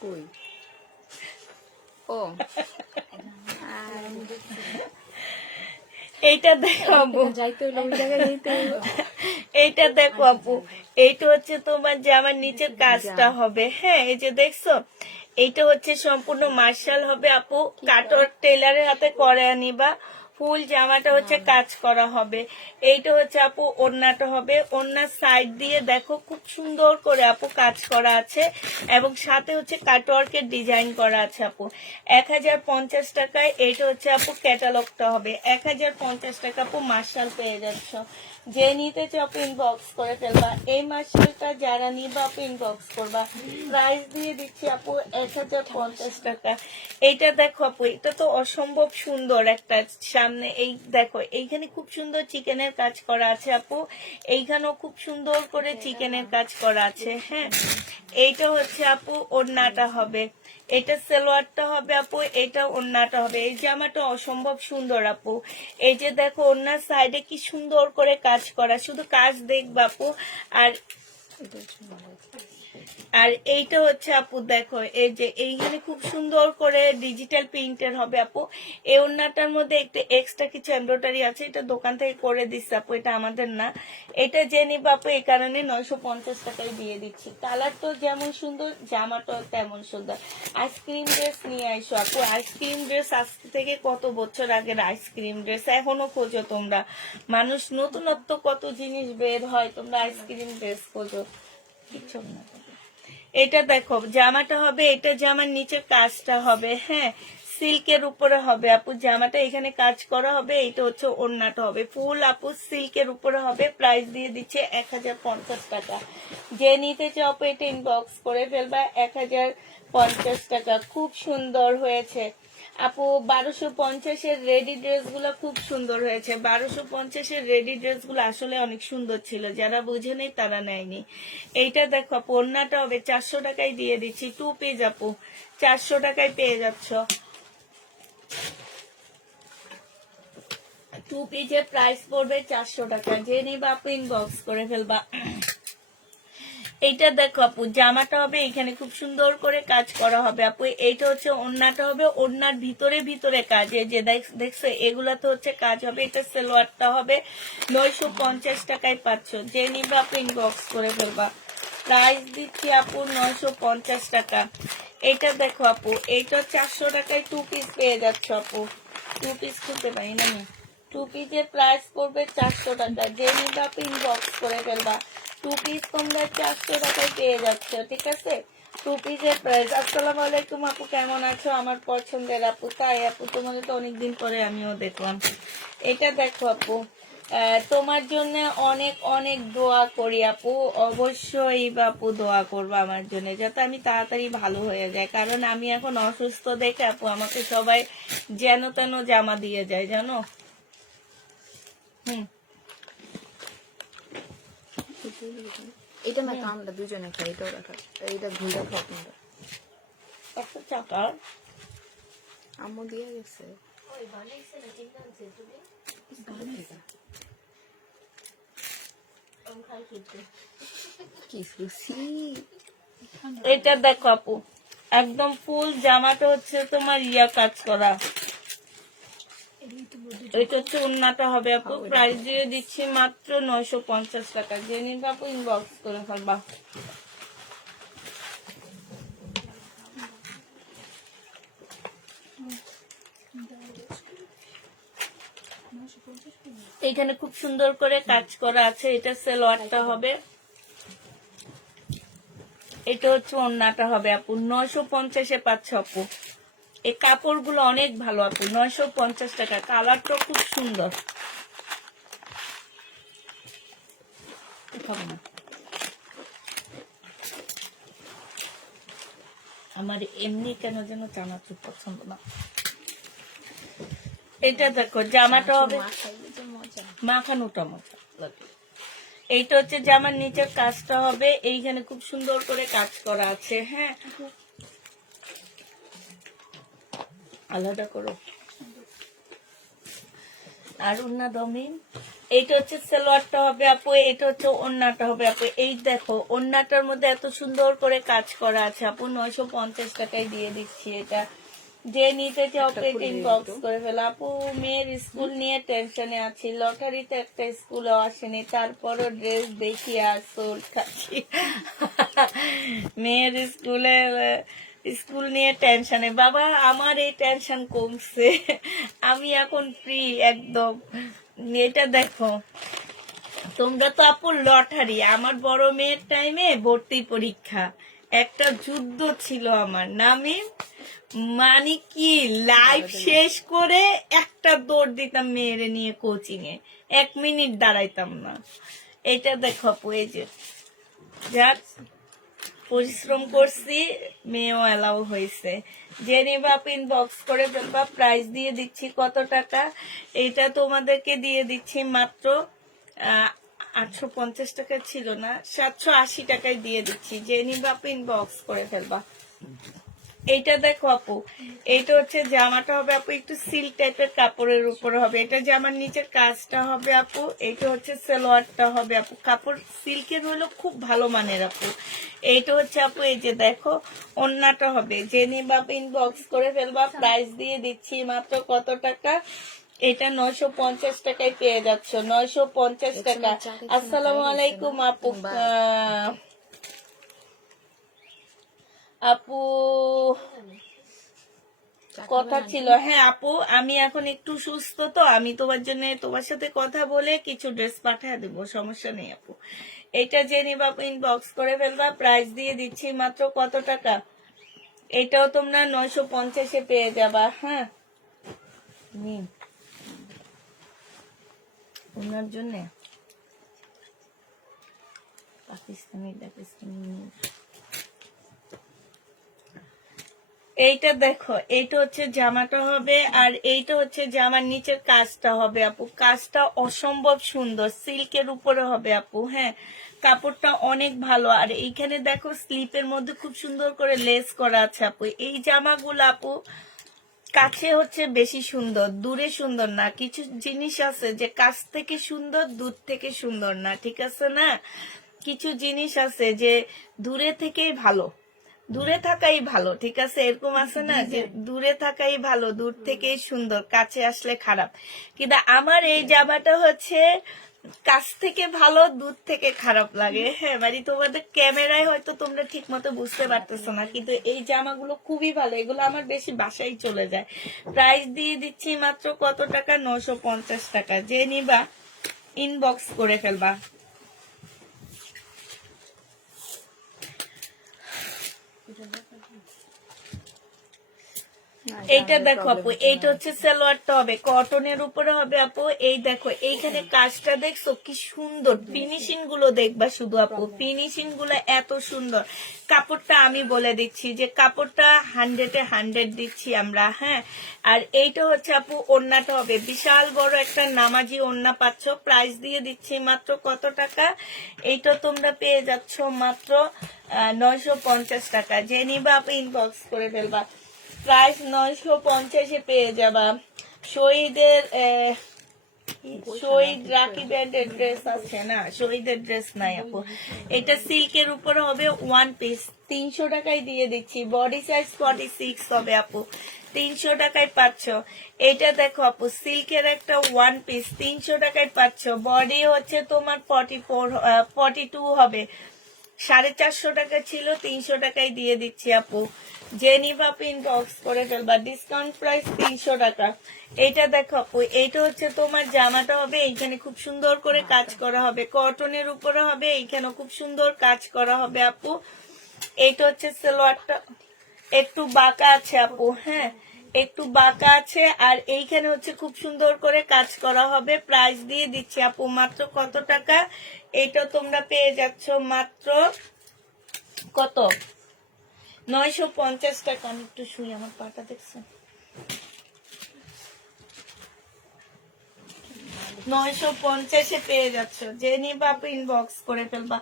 কই ও এইটা দেখো আপু, যাইতে হলো, ওই জায়গায় যাইতে হলো। এইটা দেখো আপু, এইটা হচ্ছে তোমার জামার নিচের কাজটা হবে। হ্যাঁ, এই যে দেখছো, এইটা হচ্ছে সম্পূর্ণ মার্শাল হবে আপু, কাটর টেলারের হাতে করে আনিবা। ফুল জামাটা হচ্ছে কাজ করা হবে। এইটা হচ্ছে আপু ওড়নাটা হবে, ওড়নার সাইড দিয়ে দেখো খুব সুন্দর করে আপু কাজ করা আছে, এবং সাথে হচ্ছে কাটওয়ার্কের ডিজাইন করা আছে আপু। 1050 টাকায় এইটা হচ্ছে আপু ক্যাটালগটা হবে। 1050 টাকা আপু মার্শাল পেয়ে যাচ্ছ, যে নিতে চাও আপু ইনবক্স করে ফেলবা। এই মার্শালটা যারা নিবা আপু ইনবক্স করবা। প্রাইস দিয়ে দিচ্ছি আপু 1050 টাকা। এইটা দেখো আপু, এটা তো অসম্ভব সুন্দর একটা, সামনে এই দেখো এইখানে খুব সুন্দর চিকেনের কাজ করা আছে আপু, এইখানেও খুব সুন্দর করে চিকেনের কাজ করা আছে। হ্যাঁ, এইটা হচ্ছে আপু ওড়নাটা হবে, এটা সালোয়ারটা হবে আপু, এটা ওড়নাটা হবে। এই জামাটা অসম্ভব সুন্দর আপু, এই যে দেখো ওড়নার সাইডে কি সুন্দর করে কাজ করা, শুধু কাজ দেখবা আপু। আর এইটা হচ্ছে আপু দেখো, এই যে এইখানে খুব সুন্দর করে ডিজিটাল প্রিন্টের হবে আপু। এই ওড়নাটার মধ্যে একটা এক্সট্রা কিছু এমব্রয়ডারি আছে, এটা দোকান থেকে করে দিচ্ছে আপু, এটা আমাদের না। এটা যে নিবা আপু এই কারণে 950 টাকায় দিয়ে দিচ্ছি। কালার তো যেমন সুন্দর, জামাটাও তেমন সুন্দর। আইসক্রিম ড্রেস নিয়ে আইসো আপু, আইসক্রিম ড্রেস আজ থেকে কত বছর আগের আইসক্রিম ড্রেস এখনো খোঁজো তোমরা। মানুষ নতুনত্ব কত জিনিস বের হয়, তোমরা আইসক্রিম ড্রেস খোঁজো, কিছু না। এটা দেখো জামাটা হবে, এটা জামার নিচে কাজটা হবে, হ্যাঁ সিল্কের উপরে হবে আপু জামাটা, এখানে কাজ করা হবে। এইটা হচ্ছে ওড়নাটা হবে ফুল আপু সিল্কের উপরে হবে। প্রাইস দিয়ে দিচ্ছে 1050 টাকা, যে নিতে চাও আপু এটা ইনবক্স করে ফেলবা। 1050 টাকা, খুব সুন্দর হয়েছে আপু। 1250-এর রেডি ড্রেস গুলো খুব সুন্দর হয়েছে। 1250-এর রেডি ড্রেস গুলো আসলে অনেক সুন্দর ছিল, যারা বুঝে নেই তারা নেয়নি। এইটা দেখো আপু ওড়নাটা হবে 400 টাকায় দিয়ে দিচ্ছি, 2 পিস আপু 400 টাকায় পেয়ে যাচ্ছ। 2 পিসের প্রাইস পড়বে 400 টাকা, যে নিবা আপু ইনবক্স করে ফেলবা। এইটা দেখো আপু জামাটা হবে, এখানে খুব সুন্দর করে কাজ করা হবে আপু। এইটা হচ্ছে ওড়নাটা হবে, ওড়নার ভিতরে ভিতরে কাজ, এই যে দেখছো এগুলাতে হচ্ছে কাজ হবে। এটা সালোয়ারটা হবে, 950 টাকায় পাচ্ছ, যে নিবা আপু ইনবক্স করে ফেলবা। প্রাইস দিচ্ছি আপু 950 টাকা। এটা দেখো আপু, এইটা 400 টাকায় 2 পিস পেয়ে যাচ্ছ আপু। 2 পিস খুলতে পারি না আমি। 2 পিসের প্রাইস পড়বে 400 টাকা, যে নিবা আপু ইনবক্স করে ফেলবা। 2 পিস তোমরা 400 টাকায় পেয়ে যাচ্ছ, ঠিক আছে। 2 পিসের প্রাইস। আসসালামু আলাইকুম আপু, কেমন আছো? আমার পছন্দের আপু, তাই আপু তোমাদের তো অনেকদিন পরে আমিও দেখলাম। এটা দেখো আপু, তোমার জন্য অনেক অনেক দোয়া করি আপু, অবশ্যই বাপু দোয়া করবো আমার জন্য, যাতে আমি তাড়াতাড়ি ভালো হয়ে যায়। কারণ আমি এখন অসুস্থ দেখে আপু আমাকে সবাই যেন তেন জামা দিয়ে যায়, জানো। এটা না তো আমরা দুজনে খাই, এটাও রাখা, এইটা ঘুরে খাও তোমরা। একটা চাকার আম্মু দিয়ে গেছে। কি খুশি। এটা দেখো আপু, একদম ফুল জামাটা হচ্ছে তোমার কাজ করা। এটা হচ্ছে ওড়নাটা হবে আপু, প্রাইস দিয়ে দিচ্ছি মাত্র 950 টাকা। যে নিবে আপু ইনবক্স করে ফেলবা। এখানে খুব সুন্দর করে কাজ করা আছে। এটা সালোয়ারটা হবে, এটা হচ্ছে ওড়নাটা হবে আপু। 950-এ পাচ্ছ আপু। এই কাপড়গুলো অনেক ভালো আপু, 950 টাকা। কালারটা খুব সুন্দর। আমার এমনি কেন যেন চানাচুর পছন্দ না। এটা দেখো জামাটা হবে মাখানোটা মজা লাগে। এইটা হচ্ছে জামার নিচের কাজটা হবে, এইখানে খুব সুন্দর করে কাজ করা আছে। হ্যাঁ, আলাদা করো। আর ওড়না দমি, এইটা হচ্ছে সালোয়ারটা হবে আপু, এটা হচ্ছে ওড়নাটা হবে আপু। এই দেখো ওড়নাটার মধ্যে এত সুন্দর করে কাজ করা আছে আপু। 950 টাকায় দিয়ে দিচ্ছি এটা। যে নিতে চাও পেটিং বক্স করে ফেলো আপু। মেয়ের স্কুল নিয়ে টেনশনে আছি, লটারিতে একটা স্কুলও আসেনি, তারপরও ড্রেস দেখি আর সোল খাচ্ছি। মেয়ের স্কুল নিয়ে টেনশনে বাবা, আমার এই টেনশন কমছে, আমি এখন ফ্রি একদম। এটা দেখো, তোমরা তো আপু লটারি, আমার বড় মেয়ের টাইমে ভর্তি পরীক্ষা, একটা যুদ্ধ ছিল আমার নামে। মানে কি লাইফ শেষ করে একটা দৌড় দিতাম মেয়েরে নিয়ে কোচিং এ, 1 মিনিট দাঁড়াইতাম না। এটা দেখো আপু, এই যে যাক পরিশ্রম করছি, মেয়েও এলাও হয়েছে। যে নিবা আপু ইনবক্স করে ফেলবা। প্রাইস দিয়ে দিচ্ছি কত টাকা, এটা তোমাদেরকে দিয়ে দিচ্ছি মাত্র 850 টাকা ছিল না, 780 টাকায় দিয়ে দিচ্ছি। যে নিবা আপু ইনবক্স করে ফেলবা। এইটা দেখো আপু, এইটা হচ্ছে জামাটা হবে আপু, একটু সিল্ক টাইপের কাপড়ের উপরে হবে। এটা জামার নিচের কাজটা হবে আপু। এইটা হচ্ছে সালোয়ারটা হবে আপু। কাপড় সিল্কের হলো খুব ভালো মানের আপু। এইটা হচ্ছে আপু, এই যে দেখো ওড়নাটা হবে। যে নিবা আপু ইনবক্স করে ফেলবা। প্রাইস দিয়ে দিচ্ছি মাত্র কত টাকা, এটা 950 টাকায় পেয়ে যাচ্ছ। 950 টাকা। আসসালামু আলাইকুম আপু। আপু কথা ছিল, হ্যাঁ আপু আমি এখন একটু সুস্থ, তো আমি তোমার জন্য তোমার সাথে কথা বলে কিছু ড্রেস পাঠিয়ে দেবো, সমস্যা নেই আপু। এটা জেনে বাপু ইনবক্স করে ফেলবা। প্রাইস দিয়ে দিচ্ছি মাত্র কত টাকা, এটাও তোমরা 950-এ পেয়ে যাবা। হ্যাঁ, নিন ওনার জন্য পাকিস্তানি এইটা দেখো, এইটা হচ্ছে জামাটা হবে, আর এইটা হচ্ছে জামার নিচের কাজটা হবে আপু। কাজটা অসম্ভব সুন্দর, সিল্কের উপরে হবে আপু। হ্যাঁ, কাপড়টা অনেক ভালো। আর এইখানে দেখো স্লিপের মধ্যে খুব সুন্দর করে লেস করা আছে আপু। এই জামাগুলো আপু কাছে হচ্ছে বেশি সুন্দর, দূরে সুন্দর না। কিছু জিনিস আছে যে কাছ থেকে সুন্দর, দূর থেকে সুন্দর না, ঠিক আছে না? কিছু জিনিস আছে যে দূরে থেকেই ভালো, দূরে থাকাই ভালো, ঠিক আছে? এরকম আছে না যে দূরে থাকাই ভালো, দূর থেকেই সুন্দর, কাছে আসলে খারাপ। কিন্তু আমার এই জামাটা হচ্ছে কাছ থেকে ভালো, দূর থেকে খারাপ লাগে। হ্যাঁ, মানে তোমাদের ক্যামেরায় হয়তো তোমরা ঠিক মতো বুঝতে পারতেছো না, কিন্তু এই জামাগুলো খুবই ভালো, এগুলো আমার বেশি বাসায় চলে যায়। প্রাইস দিয়ে দিচ্ছি মাত্র কত টাকা, 950 টাকা। যে নিবা ইনবক্স করে ফেলবা। এইটা দেখো আপু, এইটা হচ্ছে সালোয়ারটা হবে, কটনের উপরে হবে আপু। এই দেখো এইখানে কাজটা দেখছো কি সুন্দর, ফিনিশিং গুলো দেখবা শুধু আপু, ফিনিশিং গুলো এত সুন্দর। কাপড়টা আমি বলে দিচ্ছি যে কাপড়টা 100-এ 100 দিচ্ছি আমরা। হ্যাঁ, আর এইটা হচ্ছে আপু ওড়নাটা হবে, বিশাল বড় একটা নামাজি ওড়না পাচ্ছ। প্রাইস দিয়ে দিচ্ছি মাত্র কত টাকা, এইটা তোমরা পেয়ে যাচ্ছ মাত্র 950 টাকা। যে নিবা আপু ইনবক্স করে ফেলবা। প্রাইস 950-এ পেয়ে যাবা। শহীদের শহীদ রাখি ব্যান্ডের ড্রেস আছে না, শহীদের ড্রেস নাই আপু। এটা সিল্কের উপরে হবে, ওয়ান পিস 300 টাকায় দিয়ে দিচ্ছি। বডি সাইজ 46 হবে আপু, 300 টাকায় পাচ্ছ। এটা দেখো আপু, সিল্কের একটা ওয়ান পিস 300 টাকায় পাচ্ছ। বডি হচ্ছে তোমার 42 হবে, 450 টাকা ছিল, 300 টাকায় দিয়ে দিচ্ছি আপু। যে নিবা ইনবক্স করে ফেলবা, ডিসকাউন্ট প্রাইস 300 টাকা। এটা দেখো আপু, এইটা হচ্ছে তোমার জামাটা হবে, এইখানে খুব সুন্দর করে কাজ করা হবে, কটনের উপরে হবে, এইখানে খুব সুন্দর কাজ করা হবে আপু। এইটা হচ্ছে সালোয়ারটা, একটু বাঁকা আছে আপু, হ্যাঁ একটু বাঁকা আছে, আর এইখানে হচ্ছে খুব সুন্দর করে কাজ করা হবে। প্রাইস দিয়ে দিচ্ছি আপু মাত্র কত টাকা? এটা তোমরা পেয়ে যাচ্ছ মাত্র কত, 950 টাকা। আমি একটু শুই, আমার পাটা দেখছেন, 950-এ পেয়ে যাচ্ছ। যে নিবা আপু ইনবক্স করে ফেলবা।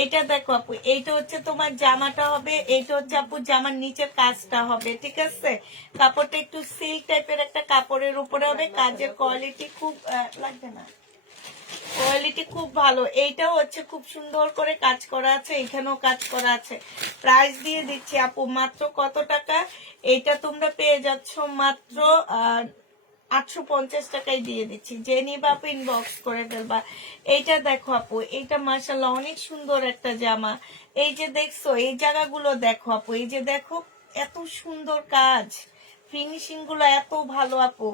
এইটা দেখো আপু, এইটা হচ্ছে তোমার জামাটা হবে, এইটা হচ্ছে আপু জামার নিচের কাজটা হবে, ঠিক আছে? কাপড়টা একটু সিল্ক টাইপের একটা কাপড়ের উপরে হবে, কাজের কোয়ালিটি খুব লাগবে না, কোয়ালিটি খুব ভালো। এইটাও হচ্ছে খুব সুন্দর করে কাজ করা আছে, এখানেও কাজ করা আছে। প্রাইস দিয়ে দিচ্ছি আপু মাত্র কত টাকা? এইটা তোমরা পেয়ে যাচ্ছ মাত্র 850 টাকায় দিয়ে দিচ্ছি। যে নিবা আপু ইনবক্স করে ফেলবা। এইটা দেখো আপু, এইটা মাশাআল্লাহ অনেক সুন্দর একটা জামা। এই যে দেখছো, এই জায়গাগুলো দেখো আপু, এই যে দেখো এত সুন্দর কাজ, ফিনিশিং গুলো এত ভালো আপু।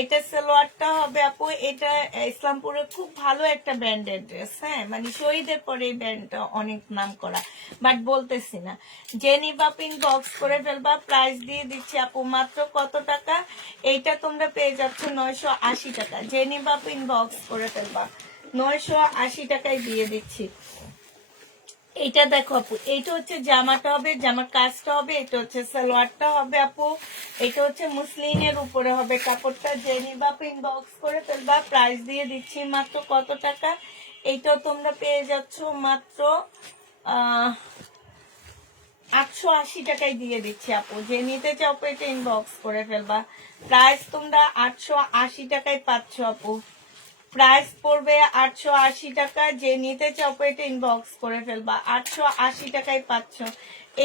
এটা সালোয়ারটা হবে আপু, এটা ইসলামপুরের খুব ভালো একটা ব্র্যান্ডের ড্রেস, হ্যাঁ মানে শহীদের পরে এই ব্র্যান্ডটা অনেক নাম করা, বাট বলতেছি না। যে নিবা ইনবক্স করে ফেলবা। প্রাইস দিয়ে দিচ্ছি আপু মাত্র কত টাকা? এইটা তোমরা পেয়ে যাচ্ছ 980 টাকা। যে নিবা ইনবক্স করে ফেলবা, 980 টাকায় দিয়ে দিচ্ছি। এইটা দেখো আপু, এইটা হচ্ছে জামাটা হবে, জামার কাজটা হবে, এটা হচ্ছে সালোয়ারটা হবে আপু। এটা হচ্ছে মুসলিনের উপরে হবে কাপড়টা। যে নিবা ইনবক্স করে ফেলবা। প্রাইস দিয়ে দিচ্ছি মাত্র কত টাকা? এইটাও তোমরা পেয়ে যাচ্ছ মাত্র 880 টাকায় দিয়ে দিচ্ছি আপু। যে নিতে চাও এটা ইনবক্স করে ফেলবা। প্রাইস তোমরা 880 টাকায় পাচ্ছ আপু। প্রাইস পড়বে 880 টাকা। যে নিতে চাও এটা ইনবক্স করে ফেলবা, 880 টাকায় পাচ্ছ।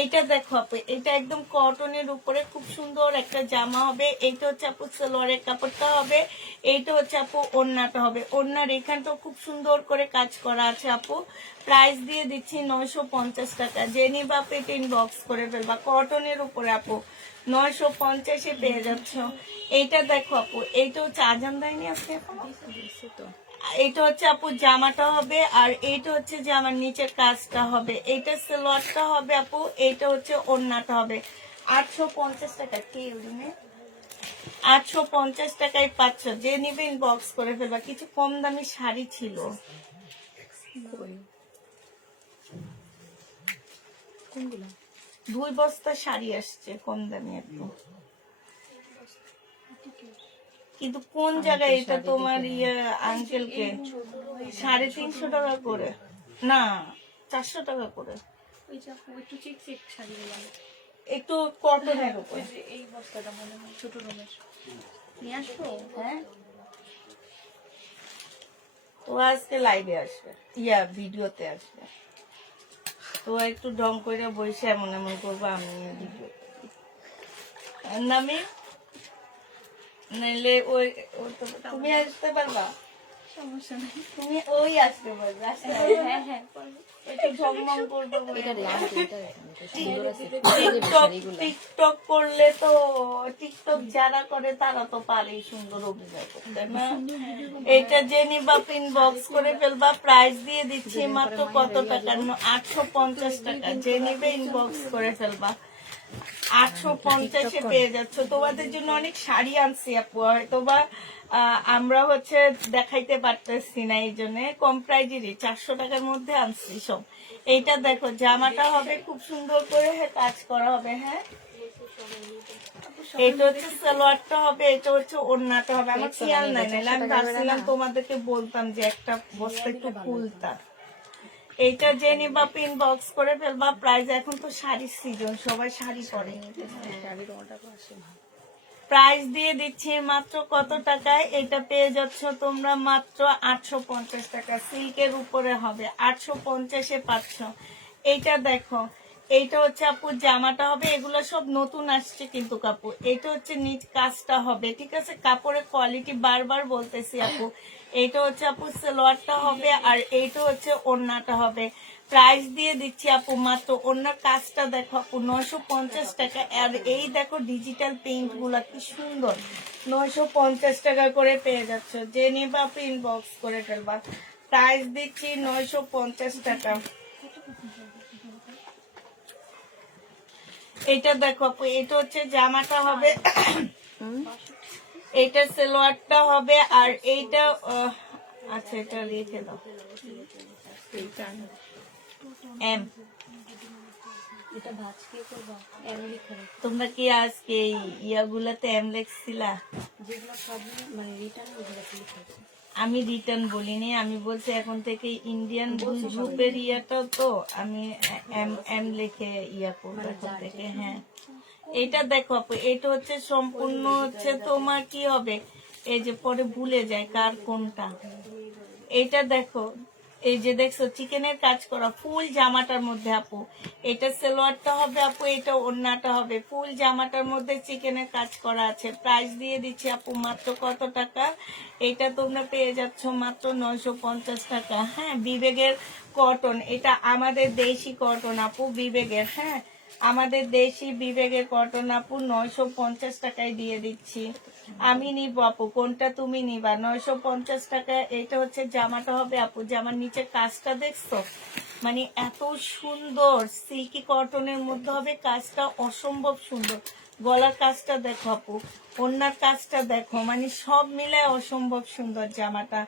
এইটা দেখো আপু, এটা একদম কটনের উপরে খুব সুন্দর একটা জামা হবে। এইটা হচ্ছে আপু সালোয়ারের কাপড়টা হবে, এইটা হচ্ছে আপু ওড়নাটা হবে। ওড়নার এখানটাও খুব সুন্দর করে কাজ করা আছে আপু। প্রাইস দিয়ে দিচ্ছি 950 টাকা। যে নিবা আপু এটা ইনবক্স করে ফেলবা, কটনের উপরে আপু 950-এ পেয়ে যাচ্ছ। এইটা দেখো আপু, এইটা হচ্ছে আজান দেয়নি আজকে এখন। এইটা হচ্ছে আপু জামাটা হবে, আর এইটা হচ্ছে জামার নিচের কাজটা হবে। এইটা সালোয়ারটা হবে আপু, এইটা হচ্ছে ওড়নাটা হবে। 850 টাকা। কি উড়িনে 850 টাকায় পাচ্ছ। যে নিবে ইনবক্স করে ফেলবা। কিছু কম দামি শাড়ি ছিল, কোনগুলো? 2 বস্তা শাড়ি আসছে কম দামি একটু, কিন্তু কোন জায়গায় এটা তোমার আঙ্কেলকে 350 টাকা করে, না 400 টাকা করে, ওই যে আপু একটু চিকচিক শাড়িগুলো, একটু কটনের উপরে। ওই যে এই বস্তাটা মনে হয় ছোট রুমের, নিয়ে আসবো? হ্যাঁ, তো আজকে লাইভে আসবে, ভিডিওতে আসবে। তো একটু ডং করে বসে এমন এমন করবো, আমি ভিডিও নামি নাইলে ওই তুমি আসতে পারবা, সমস্যা নেই। তুমি ওই আসতে পারবে, আসতে পারবে? হ্যাঁ হ্যাঁ, একটু ঝমঝম করবো। এটা সুন্দর আছে। টিকটক করলে তো, টিকটক যারা করে তারা তো পারেই সুন্দর অভিনয় করতে না। এটা যে নিবা ইনবক্স করে ফেলবা। প্রাইস দিয়ে দিচ্ছি মাত্র কত টাকা? 850 টাকা। যে নিবে ইনবক্স করে ফেলবা, 850-এ পেয়ে যাচ্ছ। তোমাদের জন্য অনেক শাড়ি আনছি আপু, হয়তো বা আমরা হচ্ছে দেখাইতে পারতেছি না, এই জন্য কম প্রাইজেরই 400 টাকার মধ্যে আনছি সব। এইটা দেখো, জামাটা হবে খুব সুন্দর করে কাজ করা হবে, হ্যাঁ এটা হচ্ছে সালোয়ারটা হবে, এটা হচ্ছে ওড়নাটা হবে। আমার খেয়াল নাই, নাহলে আমি ভাবছিলাম তোমাদেরকে বলতাম যে একটা বস্তা একটু খুলতাম। এইটা যে নিবা ইনবক্স করে ফেলবা। প্রাইস এখন তো শাড়ির সিজন, সবাই শাড়ি পরে। প্রাইস দিয়ে দিচ্ছি মাত্র কত টাকায়, এটা পেয়ে যাচ্ছ তোমরা মাত্র 850 টাকা। সিল্কের উপরে হবে, 850-এ পাচ্ছ। এইটা দেখো, এইটা হচ্ছে আপু জামাটা হবে, এগুলো সব নতুন আসছে কিন্তু কাপড়। এটা হচ্ছে নিচ কাজটা হবে, ঠিক আছে? কাপড়ের কোয়ালিটি বারবার বলতেছি আপু। এইটা হচ্ছে আপু সালোয়ারটা হবে, আর এইটা হচ্ছে ওড়নাটা হবে। প্রাইস দিয়ে দিচ্ছি আপু মাত্র, ওড়নার কাজটা দেখো আপু 950 টাকা। আর এই দেখো ডিজিটাল প্রিন্ট গুলা কি সুন্দর, 950 টাকা করে পেয়ে যাচ্ছ। যে নিবা আপু ইনবক্স করে ফেলবা। প্রাইস দিচ্ছি 950 টাকা। এটা দেখো আপু, এটা হচ্ছে জামাটা হবে, এইটা সালোয়ারটা হবে, আর এইটা আচ্ছা এটা রেখে দাও। এম এটা ভাজ কি করবা? এমনি করে তোমরা কি আজকে এই ইয়াগুলাতে এম লেখছিলা? যেগুলো সব মানে রিটার্ন ওগুলো ক্লিক হয়েছে। আমি রিটার্ন বলিনি, আমি বলছি এখন থেকে ইন্ডিয়ান গ্রুপের ইয়াটা তো আমি এম এম লিখে ইয়া করবো এখন থেকে। হ্যাঁ, এটা দেখো আপু, এটা হচ্ছে সম্পূর্ণ হচ্ছে তোমার কি হবে, এই যে পরে ভুলে যায় কার কোনটা। এটা দেখো, এই যে দেখছো চিকেনের কাজ করা ফুল জামাটার মধ্যে আপু। এটা সালোয়ারটা হবে আপু, এটা ওড়নাটা হবে। ফুল জামাটার মধ্যে চিকেনের কাজ করা আছে। প্রাইস দিয়ে দিচ্ছি আপু মাত্র কত টাকা, এটা তোমরা পেয়ে যাচ্ছ মাত্র 950 টাকা। হ্যাঁ, বিবেগের কটন, এটা আমাদের দেশি কটন আপু, বিবেগের। হ্যাঁ, আমাদের দেশি বিবেগের কটন আপু, 950 টাকায় দিয়ে দিচ্ছি। আমি নিব আপু, কোনটা তুমি নিবা? 950 টাকা। এটা হচ্ছে জামাটা হবে আপু, জামার নিচে কাজটা দেখছো, মানে এত সুন্দর সিল্কি কটনের মধ্যে হবে, কাজটা অসম্ভব সুন্দর। গলার কাজটা দেখো আপু, ওড়নার কাজটা দেখো, মানে সব মিলে অসম্ভব সুন্দর জামাটা।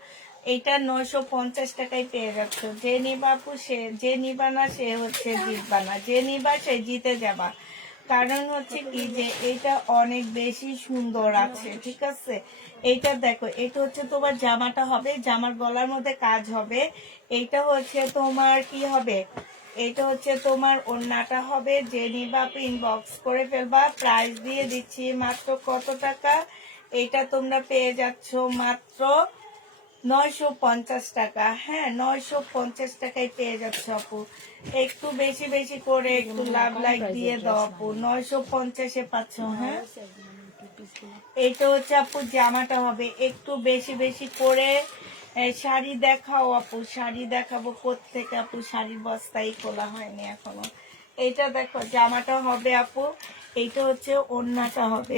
এটা 950 টাকায় পেয়ে যাচ্ছ। যে নিবা আপু, সে যে নিবা না সে হচ্ছে জিতবা না, যে নিবা সে জিতে যাবা। কারণ হচ্ছে কি যে এটা অনেক বেশি সুন্দর আছে, ঠিক আছে? এইটা দেখো, এটা হচ্ছে তোমার জামাটা হবে, জামার গলার মধ্যে কাজ হবে। এইটা হচ্ছে তোমার কি হবে, এটা হচ্ছে তোমার ওড়নাটা হবে। যে নিবা ইনবক্স করে ফেলবা। প্রাইস দিয়ে দিচ্ছি মাত্র কত টাকা, এটা তোমরা পেয়ে যাচ্ছ মাত্র 950 টাকা। হ্যাঁ, 950 টাকায় পেয়ে যাচ্ছ আপু। একটু বেশি বেশি করে একটু লাভ লাইক দিয়ে দাও আপু, 950-এ পাচ্ছ। হ্যাঁ, এইটা হচ্ছে আপু জামাটা হবে, একটু বেশি বেশি করে। শাড়ি দেখাও আপু, শাড়ি দেখাবো কোত্থেকে আপু, শাড়ির বস্তাই খোলা হয়নি এখনো। এইটা দেখো জামাটা হবে আপু, এইটা হচ্ছে ওড়নাটা হবে।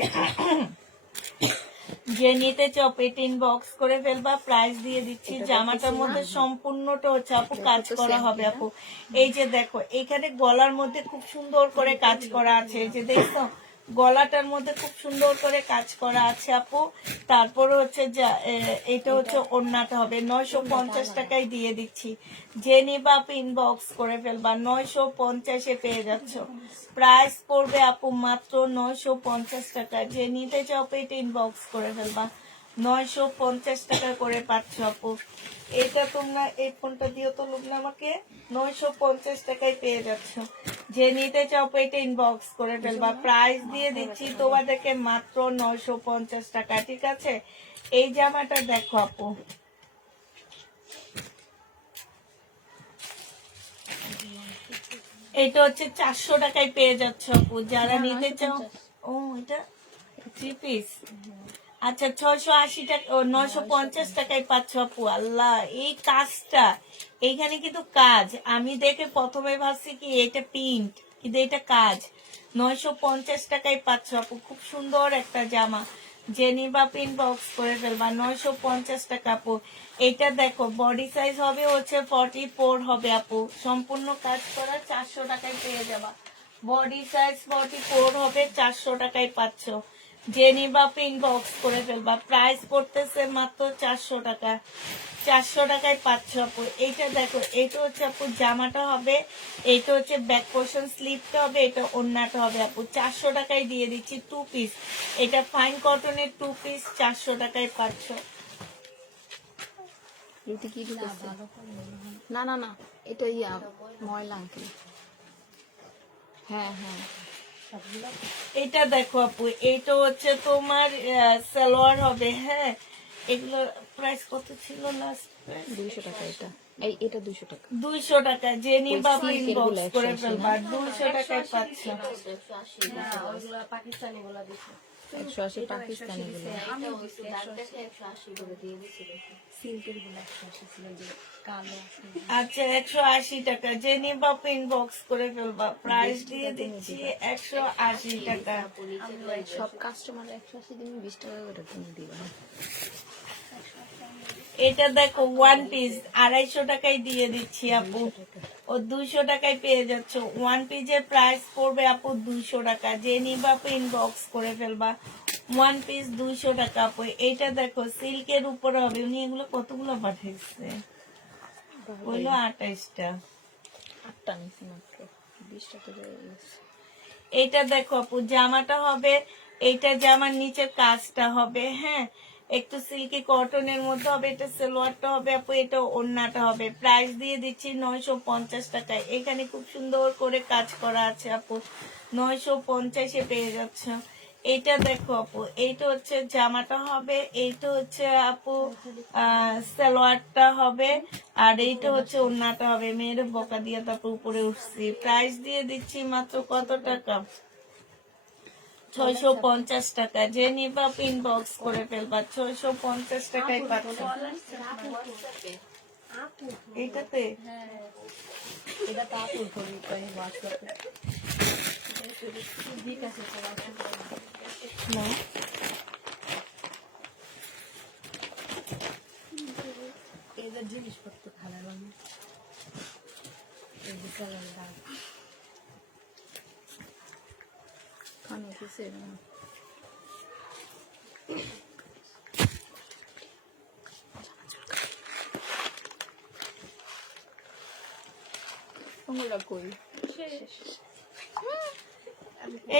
যে নিতে চাও পেটে ইনবক্স করে ফেলবা। প্রাইস দিয়ে দিচ্ছি, জামাটার মধ্যে সম্পূর্ণটা হচ্ছে আপু কাজ করা হবে আপু। এই যে দেখো, এখানে গলার মধ্যে খুব সুন্দর করে কাজ করা আছে, এই যে দেখছো গলাটার মধ্যে খুব সুন্দর করে কাজ করা আছে আপু। তারপরে হচ্ছে এটা হচ্ছে ওড়নাটা হবে। 950 টাকায় দিয়ে দিচ্ছি। যে নিবা আপু ইনবক্স করে ফেলবা, 950-এ পেয়ে যাচ্ছ। প্রাইস পড়বে আপু মাত্র 950 টাকা। যে নিতে চাও পেটে ইনবক্স করে ফেলবা, 950 টাকা করে পাচ্ছ আপু। এটা তোমরা এই ফোনটা দিও তো লুবনা আমাকে, 950 টাকায় পেয়ে যাচ্ছ। যে নিতে চাও পেটে ইনবক্স করে ফেলবা। প্রাইস দিয়ে দিচ্ছি তোমাদেরকে মাত্র 950 টাকা, ঠিক আছে? এই জামাটা দেখো আপু, এটা হচ্ছে 400 টাকায় পেয়ে যাচ্ছ আপু। যারা নিতে চাও, ও এটা 3 পিস, আচ্ছা 680 টাকা, 950 টাকায় পাচ্ছ আপু। আল্লাহ, এই কাজটা এইখানে কিন্তু কাজ, আমি দেখে প্রথমে ভাবছি কি এটা প্রিন্ট, কিন্তু এটা কাজ। 950 টাকায় পাচ্ছ আপু, খুব সুন্দর একটা জামা। যে নিবা পিন বক্স করে ফেলবা, 950 টাকা আপু। এটা দেখো বডি সাইজ হবে হচ্ছে 44 হবে আপু, সম্পূর্ণ কাজ করা, 400 টাকায় পেয়ে যাবা। বডি সাইজ 44 হবে, 400 টাকায় পাচ্ছ। যে নিবা পিন বক্স করে ফেলবা। প্রাইস পড়তেছে মাত্র 400 টাকা, 400 টাকায় পাচ্ছ আপু। এইটা দেখো, এটা হচ্ছে আপু জামাটা হবে, এটা হচ্ছে ব্যাক পোর্শন স্লিভটা হবে, এটা ওড়নাটা হবে আপু। 400 টাকায় দিয়ে দিচ্ছি 2 পিস। এটা ফাইন কটনের 2 পিস, 400 টাকায় পাচ্ছ। এটা কি ঢুকেছে? না না না, এটা ইয়া ময়লা আঙ্কেল। হ্যাঁ হ্যাঁ, এটা দেখো আপু, এইটা হচ্ছে তোমার সালোয়ার হবে। হ্যাঁ, এগুলো প্রাইস কত ছিল লাস্ট? 200 টাকা এটা, এটা 200 টাকা। 200 টাকা। যে নিবা ইনবক্স করে ফেলবা, 200 টাকায় পাচ্ছ। 180 পাকিস্তানি গুলো। 180 সিল্কের গুলো 180 ছিল, যে কালো আচ্ছা, 180 টাকা। যে নিবা ইনবক্স করে ফেলবা, প্রাইস দিয়ে দিচ্ছি 180 টাকা। সব কাস্টমার 180 দিন 20 টাকা করে তুমি দিবা। এটা দেখো ওয়ান পিস 250 টাকায় দিয়ে দিচ্ছি আপু, ও 200 টাকায় পেয়ে যাচ্ছ। ওয়ান পিসের প্রাইস পড়বে আপু 200 টাকা। যে নিবা ইনবক্স করে ফেলবা, ওয়ান পিস 200 টাকা আপু। এইটা দেখো সিল্কের উপরে হবে। উনি এগুলো কতগুলো পাঠাইছে? হইলো 28টা। 8টা নিছি মাত্র, 20 টাকা দিয়ে গেছে। এইটা দেখো আপু, জামাটা হবে, এইটা জামার নিচের কাজটা হবে। হ্যাঁ, একটু সিল্কি কটনের মধ্যে হবে। এটা সালোয়ারটা হবে আপু, এটা ওড়নাটা হবে। প্রাইস দিয়ে দিচ্ছি 950 টাকায়। এখানে খুব সুন্দর করে কাজ করা আছে আপু, 950-এ পেয়ে যাচ্ছ। এইটা দেখো আপু, এইটা হচ্ছে জামাটা হবে, এইটা হচ্ছে আপু সালোয়ারটা হবে, আর এইটা হচ্ছে ওড়নাটা হবে। মেয়ের বকা দিয়ে তারপর উপরে উঠছি। প্রাইস দিয়ে দিচ্ছি মাত্র কত টাকা? 650 টাকা। যে নিবা ইনবক্স করে ফেলবা, 650 টাকায় পাচ্ছ। এইটাতে এটা তারপর করি তাই WhatsApp-এ। না, এদের জিনিসপত্র ভালো লাগে, এই বিকালের দাম খানে কিছু না। তোমরা কই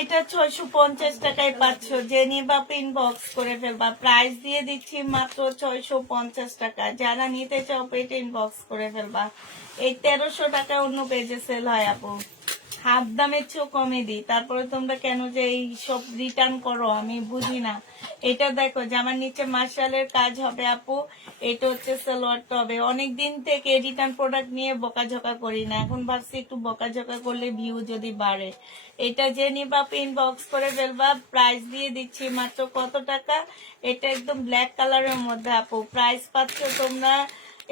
এটা 650 টাকায় পাচ্ছ। যে নিবা ইনবক্স করে ফেলবা, প্রাইস দিয়ে দিচ্ছি মাত্র 650 টাকা। যারা নিতে চাও পেট ইনবক্স করে ফেলবা। এই 1300 টাকা অন্য পেজে সেল হয় আপু, হাফ দামের চেয়েও কমে দিই। তারপরে তোমরা কেন যে এই সব রিটার্ন করো আমি বুঝি না। এটা দেখো জামার নিচে মার্শালের কাজ হবে আপু, এটা হচ্ছে সালোয়ারটা হবে। অনেকদিন থেকে রিটার্ন প্রোডাক্ট নিয়ে বকাঝকা করি না, এখন ভাবছি একটু বকাঝকা করলে ভিউ যদি বাড়ে। এটা যে নিবা ইনবক্স করে ফেলবা, প্রাইস দিয়ে দিচ্ছি মাত্র কত টাকা? এটা একদম ব্ল্যাক কালারের মধ্যে আপু, প্রাইস পাচ্ছ তোমরা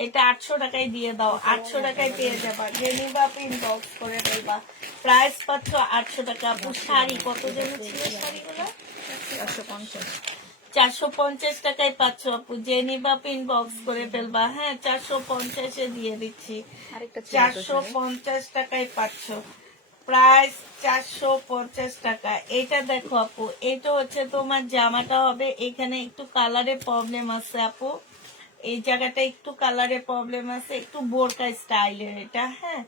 এটা 800 টাকায় দিয়ে দাও। 800 টাকায় পেয়ে যাবা। যে নিবা ইনবক্স করে ফেলবা, প্রাইস পাচ্ছ 800 টাকা আপু। শাড়ি কত যেন ছিল শাড়িগুলো? 450। 450 টাকায় পাচ্ছ আপু। যে নিবা ইনবক্স করে ফেলবা। হ্যাঁ, 450-এ দিয়ে দিচ্ছি। আরেকটা ছিল তো 450 টাকায় পাচ্ছ, প্রাইস 450 টাকা। এটা দেখো আপু, এটা হচ্ছে তোমার জামাটা হবে। এখানে একটু কালারে প্রবলেম আছে আপু, এই জায়গাটা একটু কালারে প্রবলেম আছে, একটু বোরকা স্টাইলের এটা। হ্যাঁ,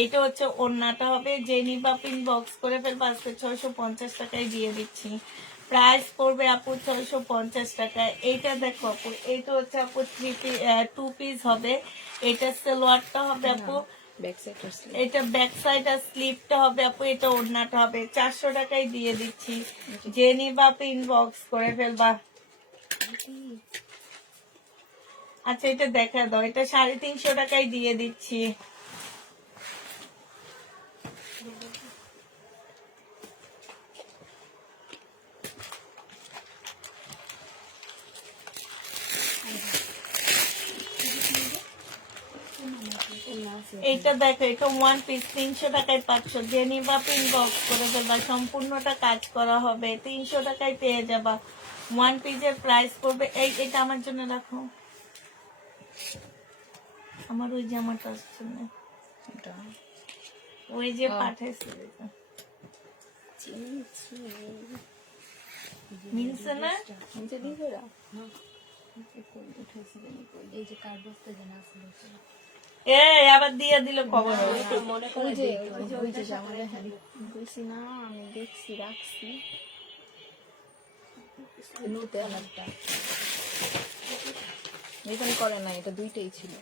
এইটা হচ্ছে ওড়নাটা হবে। যে নিবা ইনবক্স করে ফেলবা, আজকে 650 টাকায় দিয়ে দিচ্ছি। প্রাইস পড়বে আপু 650 টাকায়। এইটা দেখো আপু, এইটা হচ্ছে আপু 2 পিস হবে। এটা সালোয়ারটা হবে আপু, ব্যাক সাইড আসলে এটা ব্যাক সাইড আর স্লিপটা হবে আপু, এটা ওড়নাটা হবে। 400 টাকায় দিয়ে দিচ্ছি। যে নিবা ইনবক্স করে ফেলবা। আচ্ছা, এটা দেখা দাও, এটা 350 টাকায় দিয়ে দিচ্ছি। এইটা দেখো, এটা ওয়ান পিস 300 টাকায় পাচ্ছ। যে নিবা ইনবক্স করে ফেলবা, সম্পূর্ণটা কাজ করা হবে। 300 টাকায় পেয়ে যাবা। ওয়ান পিসের প্রাইস পড়বে, এটা আমার জন্য রাখো, আমার ওই জামাটা আসছে না, এটা ওই যে পাঠাইছে মিলছে না। নিচে দিয়ে রাখ। এই যে কার বস্তা যেন আছে এ আবার দিয়ে দিল খবর হবে। ওই যে জামাটা বলছি না, আমি দেখছি রাখছি নিতে আলাদা রিটার্ন করে না, এটা দুইটাই ছিল।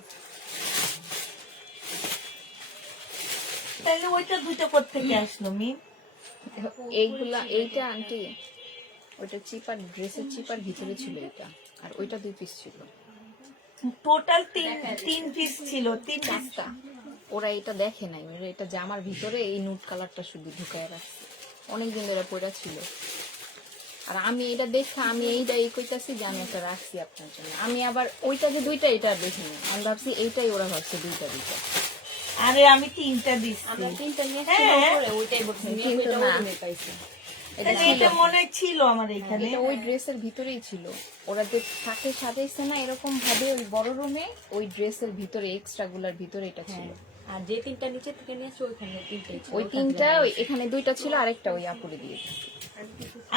তাহলে ওইটা দুইটা কোথা থেকে আসলো মি? এইগুলা এইটা আন্টি ওইটা চিপার ড্রেসের চিপার ভিতরে ছিল এটা, আর ওইটা 2 পিস ছিল। টোটাল তিন পিস ছিল, 3 পিস। চারটা। ওরা এটা দেখে নাই, ওরা এটা জামার ভিতরে এই নুট কালারটা শুধু ঢুকায় রাখছে, অনেকদিন ধরে পড়া ছিল। আর আমি এটা দেখে আমি এইটা এই কইতাছি যে আমি একটা রাখছি আপনার জন্য। আমি আবার ওইটা যে 2টা এটা দেখিনি, আমি ভাবছি এইটাই ওরা ভাবছে 2টা 2টা। আরে আমি 3টা দিচ্ছি। আমরা 3টা নিয়ে হ্যাঁ। পরে ওইটাই বলছি কিন্তু না পাইছি। তাহলে এটা মনে হয় ছিল আমার এখানে। এটা ওই ড্রেসের ভিতরেই ছিল। ওরা যে থাকে সাজাইছে না এরকম ভাবে ওই বড় রুমে, ওই ড্রেসের ভিতরে এক্সট্রা গুলার ভিতরে এটা ছিল। আর যে 3টা নিচে থেকে নিয়েছে ওইখানে 3টাই ছিল। ওই 3টা এখানে 2টা ছিল, আরেকটা ওই আপুরে দিয়ে দিয়েছি।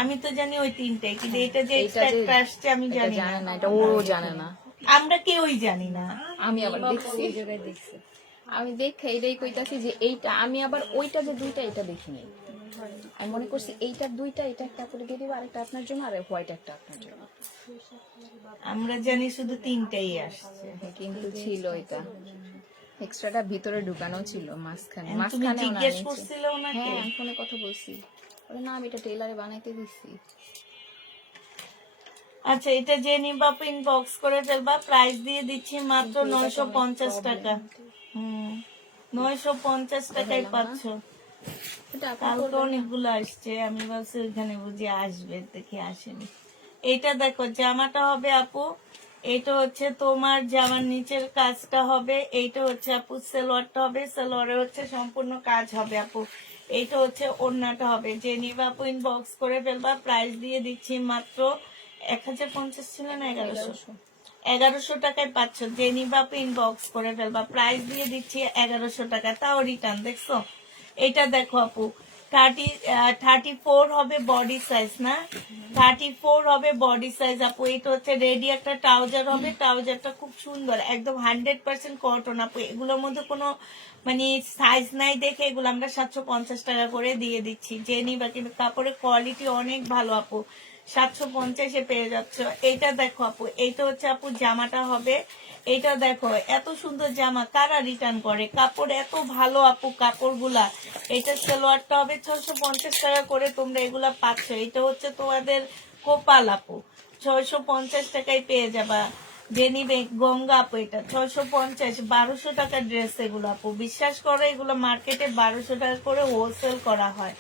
আমি তো জানি ওই 3টাই, কিন্তু এটা যে এইটা যে এক্সট্রা আসছে আমি এটা জানি জানে না। না, এটা ও জানে না। আমরা কেউই জানি না। আমি আবার দেখছি, দেখছে। আমি দেখে এটাই কইতাছি যে এইটা, আমি আবার ওইটা যে 2টা এটা দেখি নাই। আমি মনে করছি এইটার 2টা, এটা একটা আপুরে দিয়ে দিব, আরেকটা আপনার জন্য, আর হোয়াইট একটা আপনার জন্য। আমরা জানি শুধু 3টাই আসছে। কিন্তু ছিল এটা এক্সট্রাটা ভিতরে ঢুকানো ছিল মাঝখানে। তুমি মাঝখানে জিজ্ঞেস করছিলে ওনাকে? হ্যাঁ আমি ফোনে কথা বলছি। বলে না আমি এটা টেইলারে বানাইতে দিচ্ছি। আচ্ছা, এটা যে নিবা ইনবক্স করে ফেলবা। প্রাইস দিয়ে দিচ্ছি মাত্র 950 টাকা। 950 টাকায় পাচ্ছ। এটা আপনি কালকে অনেকগুলো আসছে, আমি ভাবছি ওইখানে বুঝি আসবে, দেখি আসেনি। এইটা দেখো, জামাটা হবে আপু, এইটা হচ্ছে তোমার জামার নিচের কাজটা হবে, এইটা হচ্ছে আপু সালোয়ারটা হবে, সালোয়ারে হচ্ছে সম্পূর্ণ কাজ হবে আপু। এইটা হচ্ছে ওড়নাটা হবে। যে নিবা আপু ইনবক্স করে ফেলবা। প্রাইস দিয়ে দিচ্ছি মাত্র 1050 ছিল না 1100? 1100 টাকায় পাচ্ছ। যে নিবা আপু ইনবক্স করে ফেলবা। প্রাইস দিয়ে দিচ্ছি 1100 টাকা, তাও রিটার্ন। দেখছো এটা দেখো আপু, 34 হবে বডি সাইজ না, 34 হবে বডি সাইজ আপু। এটা হচ্ছে রেডি একটা ট্রাউজার হবে, ট্রাউজারটা খুব সুন্দর, একদম 100% কটন আপু। এগুলোর মধ্যে কোনো মানে সাইজ নাই দেখে এগুলো আমরা 750 টাকা করে দিয়ে দিচ্ছি। যে নিবা, কিন্তু কাপড়ের কোয়ালিটি অনেক ভালো আপু, 750-এ পেয়ে যাচ্ছ। এইটা দেখো আপু, এইটা হচ্ছে আপু জামাটা হবে। এটা দেখো, এত সুন্দর জামা কারা রিটার্ন করে? কাপড় এত ভালো আপু কাপড়গুলা। এটা সালোয়ারটা হবে 650 টাকা করে, তোমরা এগুলা পাচ্ছ। এটা হচ্ছে তোমাদের কোপাল আপু, 650 টাকায় পেয়ে যাবা। যে নিবে গঙ্গা আপু, এটা 650, 1200 টাকার ড্রেস এগুলো আপু। বিশ্বাস করো, এগুলো মার্কেটে 1200 টাকা করে হোলসেল করা হয়।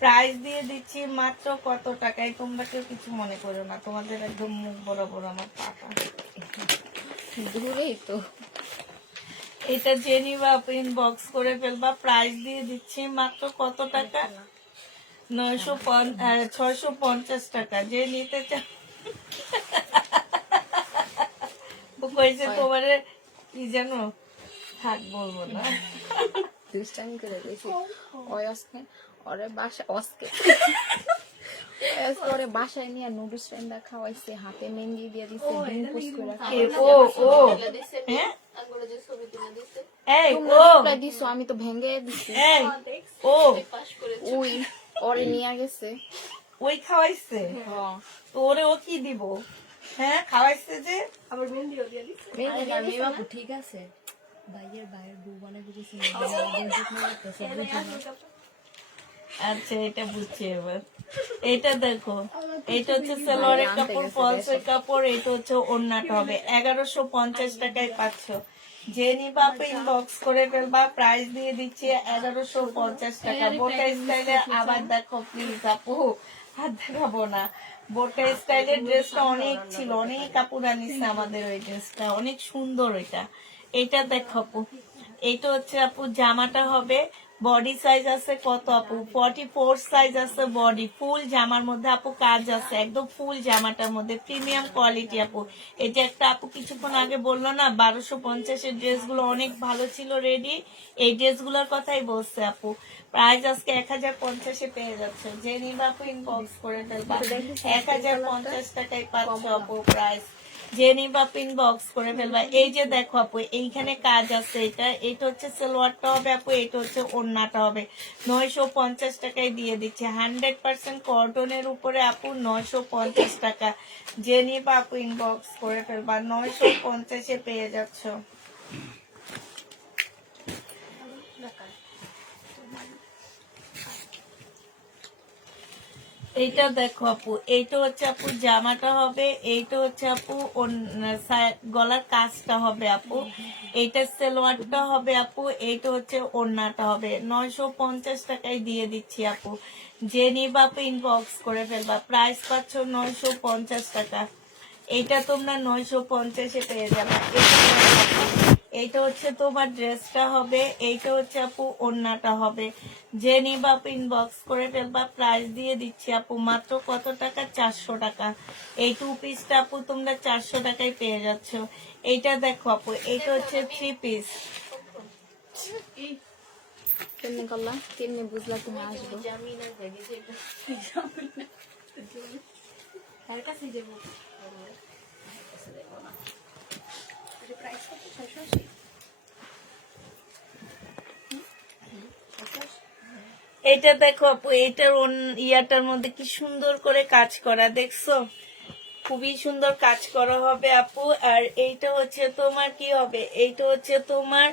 প্রাইস দিয়ে দিচ্ছি মাত্র কত টাকায়, তোমরা কেউ কিছু মনে করো না, তোমাদের একদম মুখ বরাবর আমার টাকা। দূরেই তো। এটা জেনিবা আপু ইনবক্স করে ফেলবা। প্রাইস দিয়ে দিচ্ছি মাত্র কত টাকা, 650 টাকা। যে নিতে চাও ও কইছে তোমার কি জানো, থাক বলবো না। দুষ্টামি করে গেছি। ওই আজকে ওরে বাসা আজকে ওরে বাসায় নিয়ে নুডলস রান্না খাওয়াইছে, হাতে মেহেন্দি দিয়ে দিছে, ডিম পোস্ট করে এ, ও ও হ্যাঁ এই ও রিপ্লাই দিছো, আমি তো ভেঙে দিছি। এই ও ওই ওরে নিয়ে গেছে। ওই খাওয়াইছে হ্যাঁ তো ওরে ও কি দিব? হ্যাঁ খাওয়াইছে যে। মেহেন্দি দিয়ে দিছে। ঠিক আছে, ভাইয়ের বউ বানাই দিয়েছি। আচ্ছা, এটা বুঝছি এবার। এটা দেখো, এটা হচ্ছে সালোয়ারের কাপড়, ফলসের কাপড়, এটা হচ্ছে ওড়নাটা হবে। 1150 টাকায় পাচ্ছ। যে নিবা আপু ইনবক্স করে ফেলবা। প্রাইস দিয়ে দিচ্ছি 1150 টাকা। বোটা স্টাইলে আবার দেখো প্লিজ আপু, হাত দেখাবো না। বোটা স্টাইলের ড্রেসটা অনেক ছিল, অনেক কাপড় আনিছে আমাদের ওই ড্রেসটা, অনেক সুন্দর এটা। এটা দেখো আপু, এইটা হচ্ছে আপু জামাটা হবে। বডি সাইজ আছে কত আপু, 44 সাইজ আছে বডি। ফুল জামার মধ্যে আপু কাজ আছে, একদম ফুল জামাটার মধ্যে প্রিমিয়াম কোয়ালিটি আপু। এটা একটা আপু কিছুক্ষণ আগে বললো না 1250-এর ড্রেসগুলো অনেক ভালো ছিল রেডি, এই ড্রেসগুলোর কথাই বলছে আপু। প্রাইস আজকে 1050-এ পেয়ে যাচ্ছে। যে নিবা আপু ইনবক্স করে ফেলবা। 1050 টাকায় পাচ্ছ আপু প্রাইস। যে নিবা ইনবক্স করে ফেলবা। এই যে দেখো আপু, এইখানে কাজ আছে, এটা হচ্ছে সালোয়ারটা হবে আপু, এটা হচ্ছে ওড়নাটা হবে। 950 টাকায় দিয়ে দিচ্ছে, 100% কটনের উপরে আপু, 950 টাকা। যে নিবা আপু ইনবক্স করে ফেলবা, 950-এ পেয়ে যাচ্ছ। এইটা দেখো আপু, এইটা হচ্ছে আপু জামাটা হবে, এইটা হচ্ছে আপু গলার কাজটা হবে আপু, এইটা সালোয়ারটা হবে আপু, এইটা হচ্ছে ওড়নাটা হবে। 950 টাকায় দিয়ে দিচ্ছি আপু, যে নিবা আপু ইনবক্স করে ফেলবা। প্রাইস পাচ্ছ 950 টাকা। এইটা তোমরা 950-এ পেয়ে যাবে। এইটা হচ্ছে তোমার ড্রেসটা হবে, এইটা হচ্ছে আপু ওড়নাটা হবে। যে নিবা আপু ইনবক্স করে ফেলবা। প্রাইস দিয়ে দিচ্ছি আপু মাত্র কত টাকা? 400 টাকা। এই 2 পিসটা আপু তোমরা 400 টাকায় পেয়ে যাচ্ছ। এইটা দেখো আপু, এইটা হচ্ছে 3 পিস। কেমনি করলা, কেমনি বুঝলা তুমি আসবো? এইটা দেখো আপু, এইটার ইয়াটার মধ্যে কি সুন্দর করে কাজ করা, দেখছো? খুবই সুন্দর কাজ করা হবে আপু। আর এইটা হচ্ছে তোমার কি হবে, এইটা হচ্ছে তোমার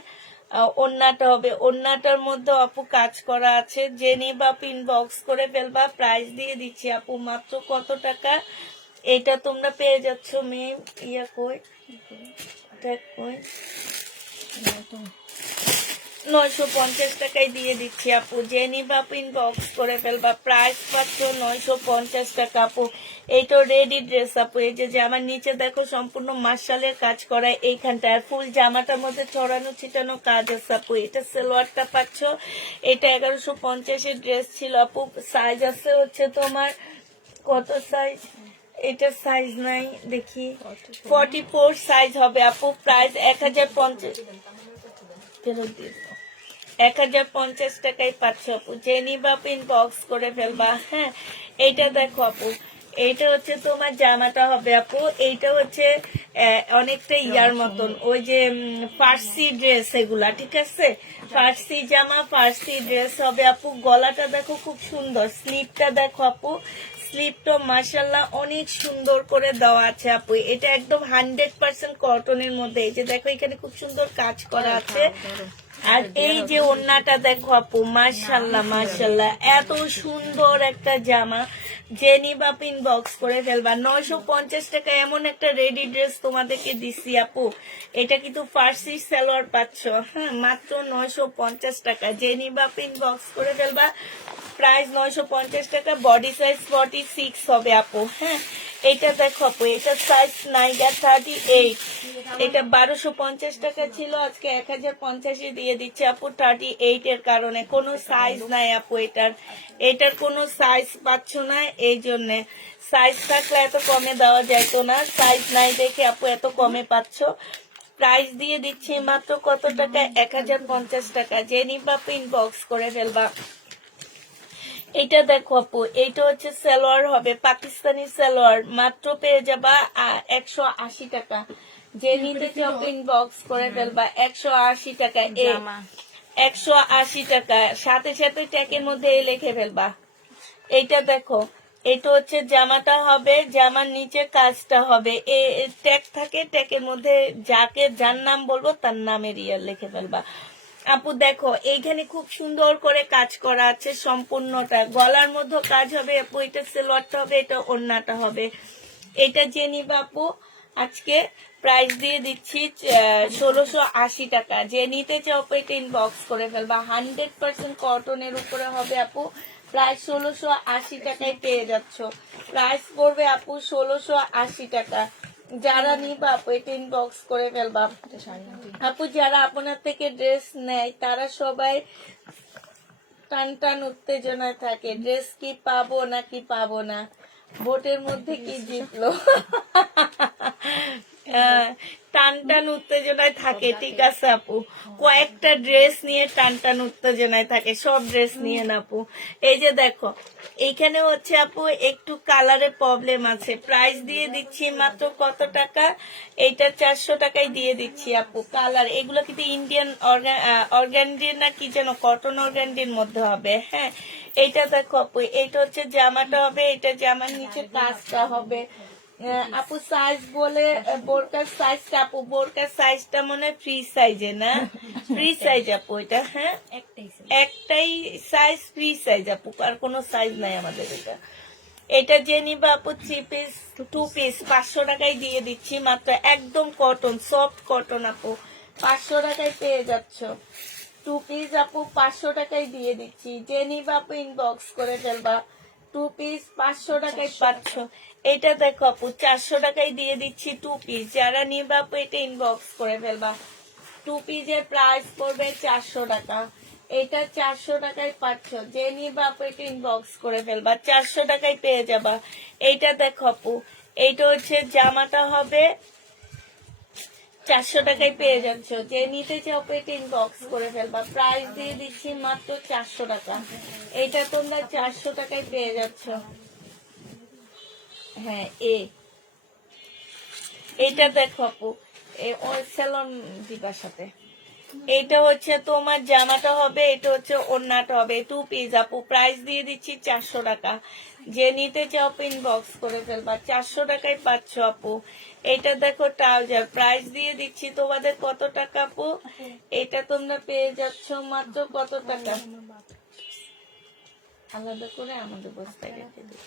ওড়নাটা হবে। ওড়নাটার মধ্যে আপু কাজ করা আছে। যে নিবা আপু ইনবক্স করে ফেলবা। প্রাইস দিয়ে দিচ্ছি আপু মাত্র কত টাকা? এটা তোমরা পেয়ে যাচ্ছ মেম ইয়া কই দেখ কই 950 টাকায় দিয়ে দিচ্ছি আপু। যে নিবা আপু ইনবক্স করে ফেলবা। প্রাইস পাচ্ছ 950 টাকা আপু। এইটা রেডি ড্রেস আপু। এই যে জামার নিচে দেখো সম্পূর্ণ মার্শালের কাজ করা, এইখানটা আর ফুল জামাটার মধ্যে ছড়ানো ছিটানো কাজ আছে আপু। এটা সালোয়ারটা পাচ্ছ, এটা 1150-এর ড্রেস ছিল আপু। সাইজ আছে হচ্ছে তোমার কত সাইজ? এটা সাইজ নাই, দেখি 44 সাইজ হবে আপু। প্রাইস 1050, 1050 টাকায় পাচ্ছ আপু। যে নিবা আপু ইনবক্স করে ফেলবা। হ্যাঁ, এইটা দেখো আপু, এইটা হচ্ছে তোমার জামাটা হবে আপু। এইটা হচ্ছে অনেকটা ইয়ার মতন, ওই যে ফার্সি ড্রেস এগুলা, ঠিক আছে? ফার্সি জামা, ফার্সি ড্রেস হবে আপু। গলাটা দেখো খুব সুন্দর, স্লিপটা দেখো আপু, স্লিপটা মাশাআল্লাহ অনেক সুন্দর করে দেওয়া আছে আপু। এটা একদম 100% কটনের মধ্যে। এই যে দেখো এখানে খুব সুন্দর কাজ করা আছে। আর এই যে ওড়নাটা দেখো আপু, মাশাআল্লাহ মাশাআল্লাহ এত সুন্দর একটা জামা। যে নিবা আপু ইনবক্স করে ফেলবা। 950 টাকা এমন একটা রেডি ড্রেস তোমাদেরকে দিচ্ছি আপু। এটা কিন্তু ফার্সি সালোয়ার পাচ্ছ। হ্যাঁ, মাত্র 950 টাকা। যে নিবা আপু ইনবক্স করে ফেলবা। প্রাইস 950 টাকা। বডি সাইজ 46 হবে আপু। হ্যাঁ, এটা দেখো আপু, এটা সাইজ নাইগা 38। এটা 1250 টাকা ছিল, আজকে 1050-এ দিয়ে দিচ্ছে আপু 38 এর কারণে। কোনো সাইজ নাই আপু এটার কোনো সাইজ পাচ্ছ না, এই জন্যে। সাইজ থাকলে এত কমে দেওয়া যাইতো না, সাইজ নাই দেখে আপু এত কমে পাচ্ছ। প্রাইস দিয়ে দিচ্ছি মাত্র কত টাকা? 1050 টাকা। যে নিবা আপু ইনবক্স করে ফেলবা। এটা দেখো আপু, এইটা হচ্ছে সালোয়ার হবে, পাকিস্তানি সালোয়ার। মাত্র পেয়ে যাবা 180 টাকা। যে নিতে চাও ইনবক্স করে ফেলবা। 180 টাকা। 180 টাকা। সাথে সাথে ট্যাগের মধ্যে লিখে ফেলবা। এইটা দেখো, এটা হচ্ছে জামাটা হবে, জামার নিচে কাজটা হবে। ট্যাগ থাকে, ট্যাগের মধ্যে যার নাম বলবো তার নামের ইয়ার লিখে ফেলবা। আপু দেখো এইখানে খুব সুন্দর করে কাজ করা আছে সম্পূর্ণটা। গলার মধ্যে কাজ হবে আপু। এটা সালোয়ারটা হবে, এটা ওড়নাটা হবে। এটা যে নিবা আপু আজকে প্রাইস দিয়ে দিচ্ছি 1680 টাকা। যে নিতে চাও এটা ইনবক্স করে ফেলবা। 100% কটনের উপরে হবে আপু। প্রায় 1680 টাকায় পেয়ে যাচ্ছ। প্রাইস পড়বে আপু 1680 টাকা। যারা নিবা আপু এটা ইনবক্স করে ফেলবা। আপু যারা আপনার থেকে ড্রেস নেয় তারা সবাই টান টান উত্তেজনায় থাকে, ড্রেস কি পাবো নাকি পাবো না, ভোটের মধ্যে কি জিতলো। টান টান উত্তেজনায় থাকে, ঠিক আছে আপু। কয়েকটা ড্রেস নিয়ে টান টান উত্তেজনায় থাকে, সব ড্রেস নিয়ে না আপু। এই যে দেখো এইখানে হচ্ছে আপু একটু কালারের প্রবলেম আছে। প্রাইস দিয়ে দিচ্ছি মাত্র কত টাকা? এইটা 400 টাকায় দিয়ে দিচ্ছি আপু। কালার এগুলো কিন্তু ইন্ডিয়ান অর্গানডির না কি যেন, কটন অর্গানডির মধ্যে হবে। হ্যাঁ, এইটা দেখো আপু, এইটা হচ্ছে জামাটা হবে, এটা জামার নিচে কাজটা হবে। আপু সাইজ বলে বোরকার সাইজটা, আপু বোরকার সাইজটা মনে ফ্রি সাইজে না, ফ্রি সাইজ আপু এটা। হ্যাঁ, একটাই সাইজ ফ্রি সাইজ আপু, আর কোনো সাইজ নাই আমাদের এটা। এটা যে নিবা আপু 3 পিস 2 পিস 500 টাকায় দিয়ে দিচ্ছি মাত্র, একদম কটন, সফট কটন আপু, 500 টাকায় পেয়ে যাচ্ছ। 2 পিস আপু 500 টাকায় দিয়ে দিচ্ছি, যে নিবা আপু ইনবক্স করে ফেলবা। 2 পিস 500 টাকায় পাচ্ছ। এটা দেখো আপু 400 টাকায় দিয়ে দিচ্ছি 2 পিস, যারা নিবা আপু এটা ইনবক্স করে ফেলবা। 2 পিসের প্রাইস পড়বে 400 টাকা। এটা 400 টাকায় পাচ্ছ, যে নিবা আপু এটা ইনবক্স করে ফেলবা, 400 টাকায় পেয়ে যাবা। এইটা দেখো আপু, এইটা হচ্ছে জামাটা হবে 400 টাকায় পেয়ে যাচ্ছ, যে নিতে চাও আপু এটা ইনবক্স করে ফেলবা। প্রাইস দিয়ে দিচ্ছি মাত্র 400 টাকা। এটা তোমরা 400 টাকায় পেয়ে যাচ্ছ। হ্যাঁ এইটা দেখো আপু, ওই সেলন দিবার সাথে। এটা হচ্ছে তোমার জামাটা হবে, এটা হচ্ছে ওড়নাটা হবে, 2 পিস আপু, প্রাইস দিয়ে দিচ্ছি 400 টাকা। যে নিতে চাও ইনবক্স করে ফেলবা, 400 টাকায় পাচ্ছ আপু। এটা দেখো ট্রাউজার, প্রাইস দিয়ে দিচ্ছি তোমাদের কত টাকা আপু? এটা তোমরা পেয়ে যাচ্ছ মাত্র কত টাকা? আলাদা করে আমাদের বস্তায় রেখে দিই।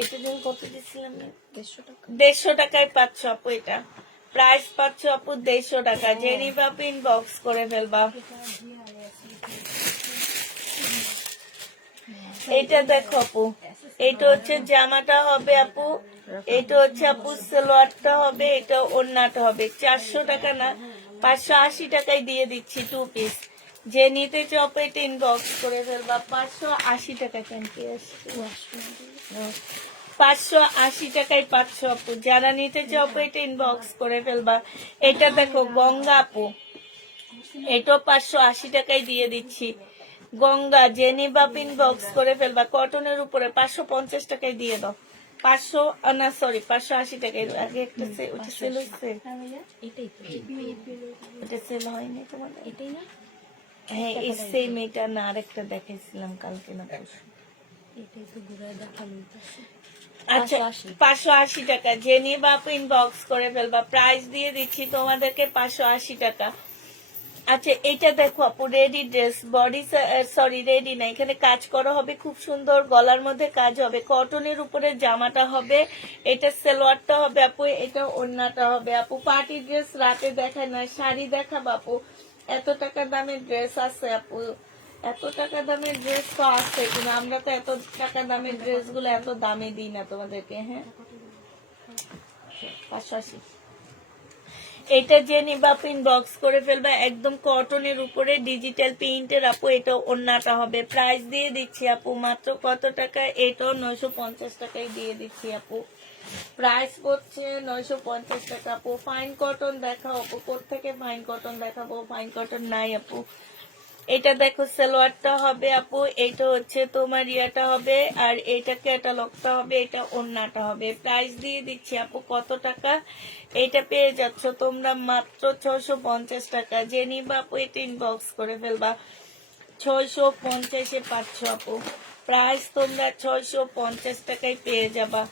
এটা যেন কত দিচ্ছিলাম? 150 টাকায় পাচ্ছ আপু। এটা প্রাইস পাচ্ছ আপু 150 টাকা। যে নিবা আপু ইনবক্স করে ফেলবা। এটা দেখো আপু, এটা হচ্ছে জামাটা হবে আপু, এটা হচ্ছে আপু সালোয়ারটা হবে, এটা ওড়নাটা হবে। 400 টাকা না, 580 টাকায় দিয়ে দিচ্ছি 2 পিস। যে নিতে চাও আপু এটা ইনবক্স করে ফেলবা। 580 টাকা কেন পেয়ে আসছে? 580 টাকায় পাচ্ছ আপু, যারা নিতে চাও আপু এটা ইনবক্স করে ফেলবা। এটা দেখো গঙ্গা আপু, এটাও 580 টাকায় দিয়ে দিচ্ছি। গঙ্গা, যে নিবা ইনবক্স করে ফেলবা। কটনের উপরে 550 টাকায় দিয়ে দাও। 500 না সরি 580 টাকায়। আগে একটা ওটা সেল হচ্ছে, ওটা সেল হয়নি তোমাদের? এটাই না, হ্যাঁ এই সেম, এটা না আরেকটা দেখাইছিলাম কালকে না পরশু। এটাই তো ঘুরায় দেখালো। আচ্ছা 580 টাকা। যে নিবা আপু ইনবক্স করে ফেলবা। প্রাইস দিয়ে দিচ্ছি তোমাদেরকে 580 টাকা। আচ্ছা এটা দেখো আপু, ready dress, body sorry ready না, এখানে কাজ করা হবে খুব সুন্দর, গলার মধ্যে কাজ হবে, কটনের উপরে জামাটা হবে, এটা সালোয়ারটা হবে আপু, এটা ওড়নাটা হবে আপু। পার্টি ড্রেস রাতে দেখায় না, শাড়ি দেখাবো আপু। এত টাকা দামের ড্রেস আছে আপু, এত টাকা দামের ড্রেস তো আছে, কিন্তু আমরা তো এত টাকা দামের ড্রেস গুলো এত দামে দিই না তোমাদেরকে। হ্যাঁ 580। এটা যে নিবা আপু ইনবক্স করে ফেলবা। একদম কটনের উপরে ডিজিটাল প্রিন্টের আপু, এটা ওড়নাটা হবে। প্রাইস দিয়ে দিচ্ছি আপু মাত্র কত টাকা? এটাও 950 টাকায় দিয়ে দিচ্ছি আপু। প্রাইস পড়ছে 950 টাকা আপু। ফাইন কটন দেখাও আপু, কোত্থেকে ফাইন কটন দেখাবো? ফাইন কটন নাই আপু। এটা দেখো সালোয়ারটা হবে আপু, এটা হচ্ছে তোমার ইয়াটা হবে, আর এটা ক্যাটালগটা হবে, এটা ওড়নাটা হবে। প্রাইস দিয়ে দিচ্ছি আপু কত টাকা? এটা পেয়ে যাচ্ছ তোমরা মাত্র 650 টাকা। যে নিবা আপু এটা ইনবক্স করে ফেলবা। 650-এ পাচ্ছ আপু। প্রাইস তোমরা 650 টাকায় পেয়ে যাবা।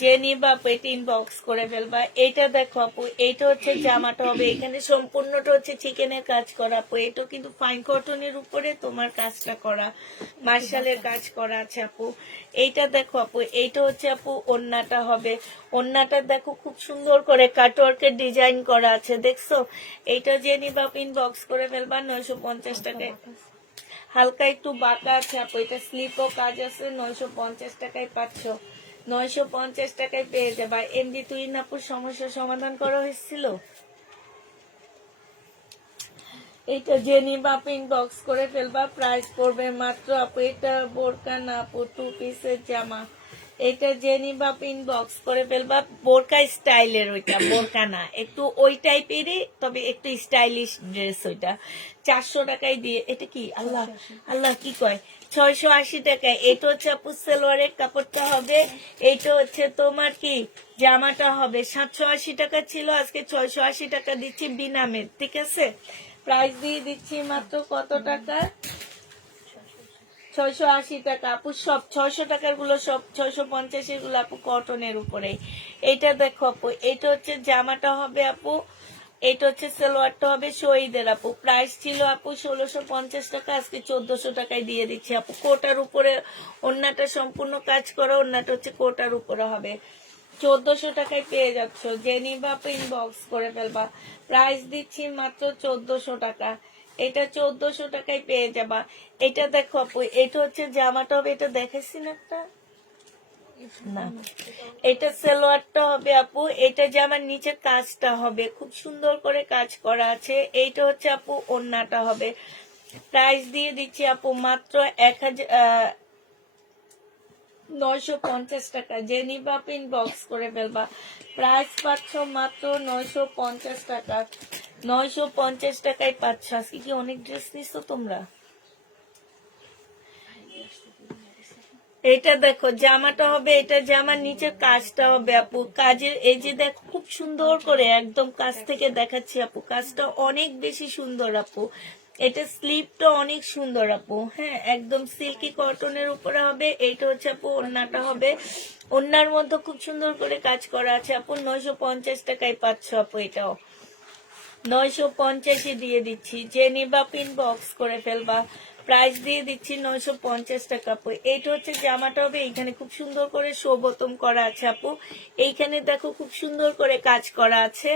যে নিবা আপু এটা ইনবক্স করে ফেলবা। এটা দেখো আপু, এটা হচ্ছে জামাটা হবে, এখানে সম্পূর্ণটা হচ্ছে চিকেনের কাজ করা আপু। এটা কিন্তু ফাইন কটনের উপরে তোমার কাজটা করা, মার্শালের কাজ করা আছে আপু। এইটা দেখো আপু, এইটা হচ্ছে আপু ওড়নাটা হবে। ওড়নাটা দেখো খুব সুন্দর করে কাটওয়ার্কের ডিজাইন করা আছে, দেখছো? এইটা যে নিবা আপু ইনবক্স করে ফেলবা 950 টাকায়। হালকা একটু বাঁকা আছে আপু, এটা স্লিপও কাজ আছে, 950 টাকায় পাচ্ছ। 950 টাকায় পেয়ে যাবা। এমডি তুইন আপুর সমস্যার সমাধান করা হয়েছিল। এটা যে নিবা আপু ইনবক্স করে ফেলবা। প্রাইস পড়বে মাত্র আপু, এটা বোরকা না আপু, 2 পিসের জামা। এটা যে নিবা আপু ইনবক্স করে ফেলবা। বোরকা স্টাইলের, ওইটা বোরকা না, একটু ওই টাইপেরই, তবে একটু স্টাইলিশ ড্রেস ওইটা। 400 টাকায় দিয়ে, এটা কি আল্লাহ আল্লাহ কি কয়, 680 টাকায়। এটা হচ্ছে আপু সালোয়ারের কাপড়টা হবে, এইটা হচ্ছে তোমার কি জামাটা হবে। 780 টাকা ছিল, আজকে 680 টাকা দিচ্ছি বিনামের, ঠিক আছে? প্রাইস দিয়ে দিচ্ছি মাত্র কত টাকা? 680 টাকা আপু। সব 600 টাকার গুলো, সব 650 গুলো আপু কটনের উপরে। এটা দেখো আপু, এটা হচ্ছে জামাটা হবে আপু, এটা হচ্ছে সালোয়ারটা হবে শহীদের আপু, প্রাইস ছিল আপু 1650 টাকা, আজকে 1400 টাকায় দিয়ে দিচ্ছি আপু। কোটার উপরে ওন্নাটা সম্পূর্ণ কাজ করা, ওন্নাটা হচ্ছে কোটার উপরে হবে, 1400 টাকায় পেয়ে যাচ্ছ। যে নিবা আপু ইনবক্স করে ফেলবা, প্রাইস দিচ্ছি মাত্র 1400 টাকা। এটা 1400 টাকায় পেয়ে যাবা। এটা দেখো আপু, এটা হচ্ছে জামাটা হবে, এটা দেখাইছি না একটা না, এটা সালোয়ারটা হবে আপু, এটা জামার নিচে কাজটা হবে, খুব সুন্দর করে কাজ করা আছে। এইটা হচ্ছে আপু ওন্নাটা হবে, প্রাইস দিয়ে দিচ্ছি আপু মাত্র 950 টাকা। যে নিবা পিন বক্স করে ফেলবা, প্রাইস পাচ্ছ মাত্র 950 টাকা। 950 টাকায় পাচ্ছ। আজকে কি অনেক ড্রেস নিচ্ছ তোমরা? এটা দেখো জামাটা হবে, এটা জামার নিচে কাজটা হবে আপু, কাজের এই যে দেখো খুব সুন্দর করে একদম কাছ থেকে দেখাচ্ছি আপু, কাজটা অনেক বেশি সুন্দর আপু। এটা স্লিপটা অনেক সুন্দর আপু, হ্যাঁ একদম সিল্কি কটনের উপরে হবে। এইটা হচ্ছে আপু ওড়নাটা হবে, ওড়নার মধ্যে খুব সুন্দর করে কাজ করা আছে আপু। 950 টাকায় পাচ্ছ আপু, এটাও 950 দিয়ে দিচ্ছি। যে নিবা পিন বক্স করে ফেলবা, প্রাইস দিয়ে দিচ্ছি 950 টাকা আপু। এইটা হচ্ছে জামাটা হবে, এইখানে খুব সুন্দর করে শোবতম করা আছে আপু, এইখানে দেখো খুব সুন্দর করে কাজ করা আছে।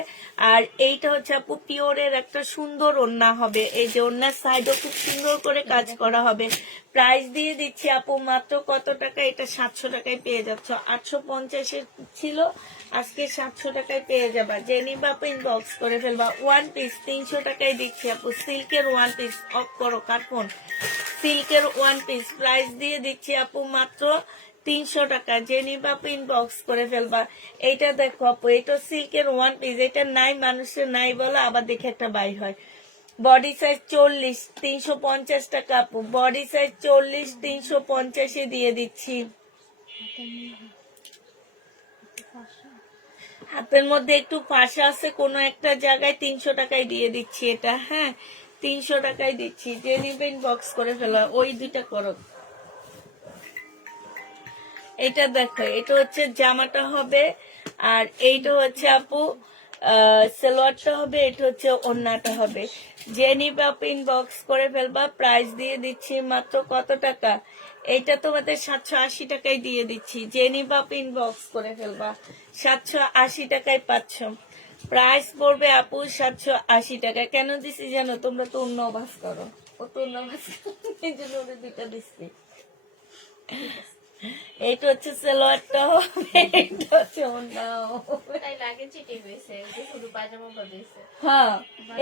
আর এইটা হচ্ছে আপু পিওরের একটা সুন্দর ওড়না হবে, এই যে ওড়নার সাইডও খুব সুন্দর করে কাজ করা হবে। প্রাইস দিয়ে দিচ্ছি আপু মাত্র কত টাকা, এটা 700 টাকায় পেয়ে যাচ্ছ। 850 ছিল, আজকে 700 টাকায় পেয়ে যাবা। যে নিবা পিন বক্স করে ফেলবা। ওয়ান পিস 300 টাকায় দিচ্ছি আপু, সিল্কের ওয়ান পিস, অফ করো কার্টুন, সিল্কের ওয়ান পিস প্রাইস দিয়ে দিচ্ছি আপু মাত্র 300 টাকা। যে নিবা পিন বক্স করে ফেলবা। এইটা দেখো আপু, এটা সিল্কের ওয়ান পিস, এটা নাই মানুষের নাই বলো, আবার দেখে একটা বাই হয়। বডি সাইজ 40, 350 টাকা আপু, বডি সাইজ 40, 350 দিয়ে দিচ্ছি। হাতের মধ্যে একটু ফাঁসা আছে কোনো একটা জায়গায়, 300 টাকায় দিয়ে দিচ্ছি এটা, হ্যাঁ 300 টাকায় দিচ্ছি। যে নিবেন বক্স করে ফেলা, ওই দুইটা করো। এটা দেখো, এটা হচ্ছে জামাটা হবে, আর এইটা হচ্ছে আপু সালোয়ারটা হবে, এটা হচ্ছে ওড়নাটা হবে। যে নিবে আপু ইনবক্স করে ফেলবা, প্রাইস দিয়ে দিচ্ছি মাত্র কত টাকা, এইটা তোমাদের 780 টাকায় দিয়ে দিচ্ছি। যে নিবে আপু ইনবক্স করে ফেলবা, 780 টাকায় পাচ্ছ। প্রাইস পড়বে আপু 780 টাকা। কেন দিছি জানো, তোমরা তো অন্য অভ্যাস করো, ও তো অন্য অভ্যাস করো, এই জন্য ওদের দুইটা দিচ্ছি। এইটা হচ্ছে সালোয়ারটা হবে, এটা হচ্ছে ওড়না হবে। হ্যাঁ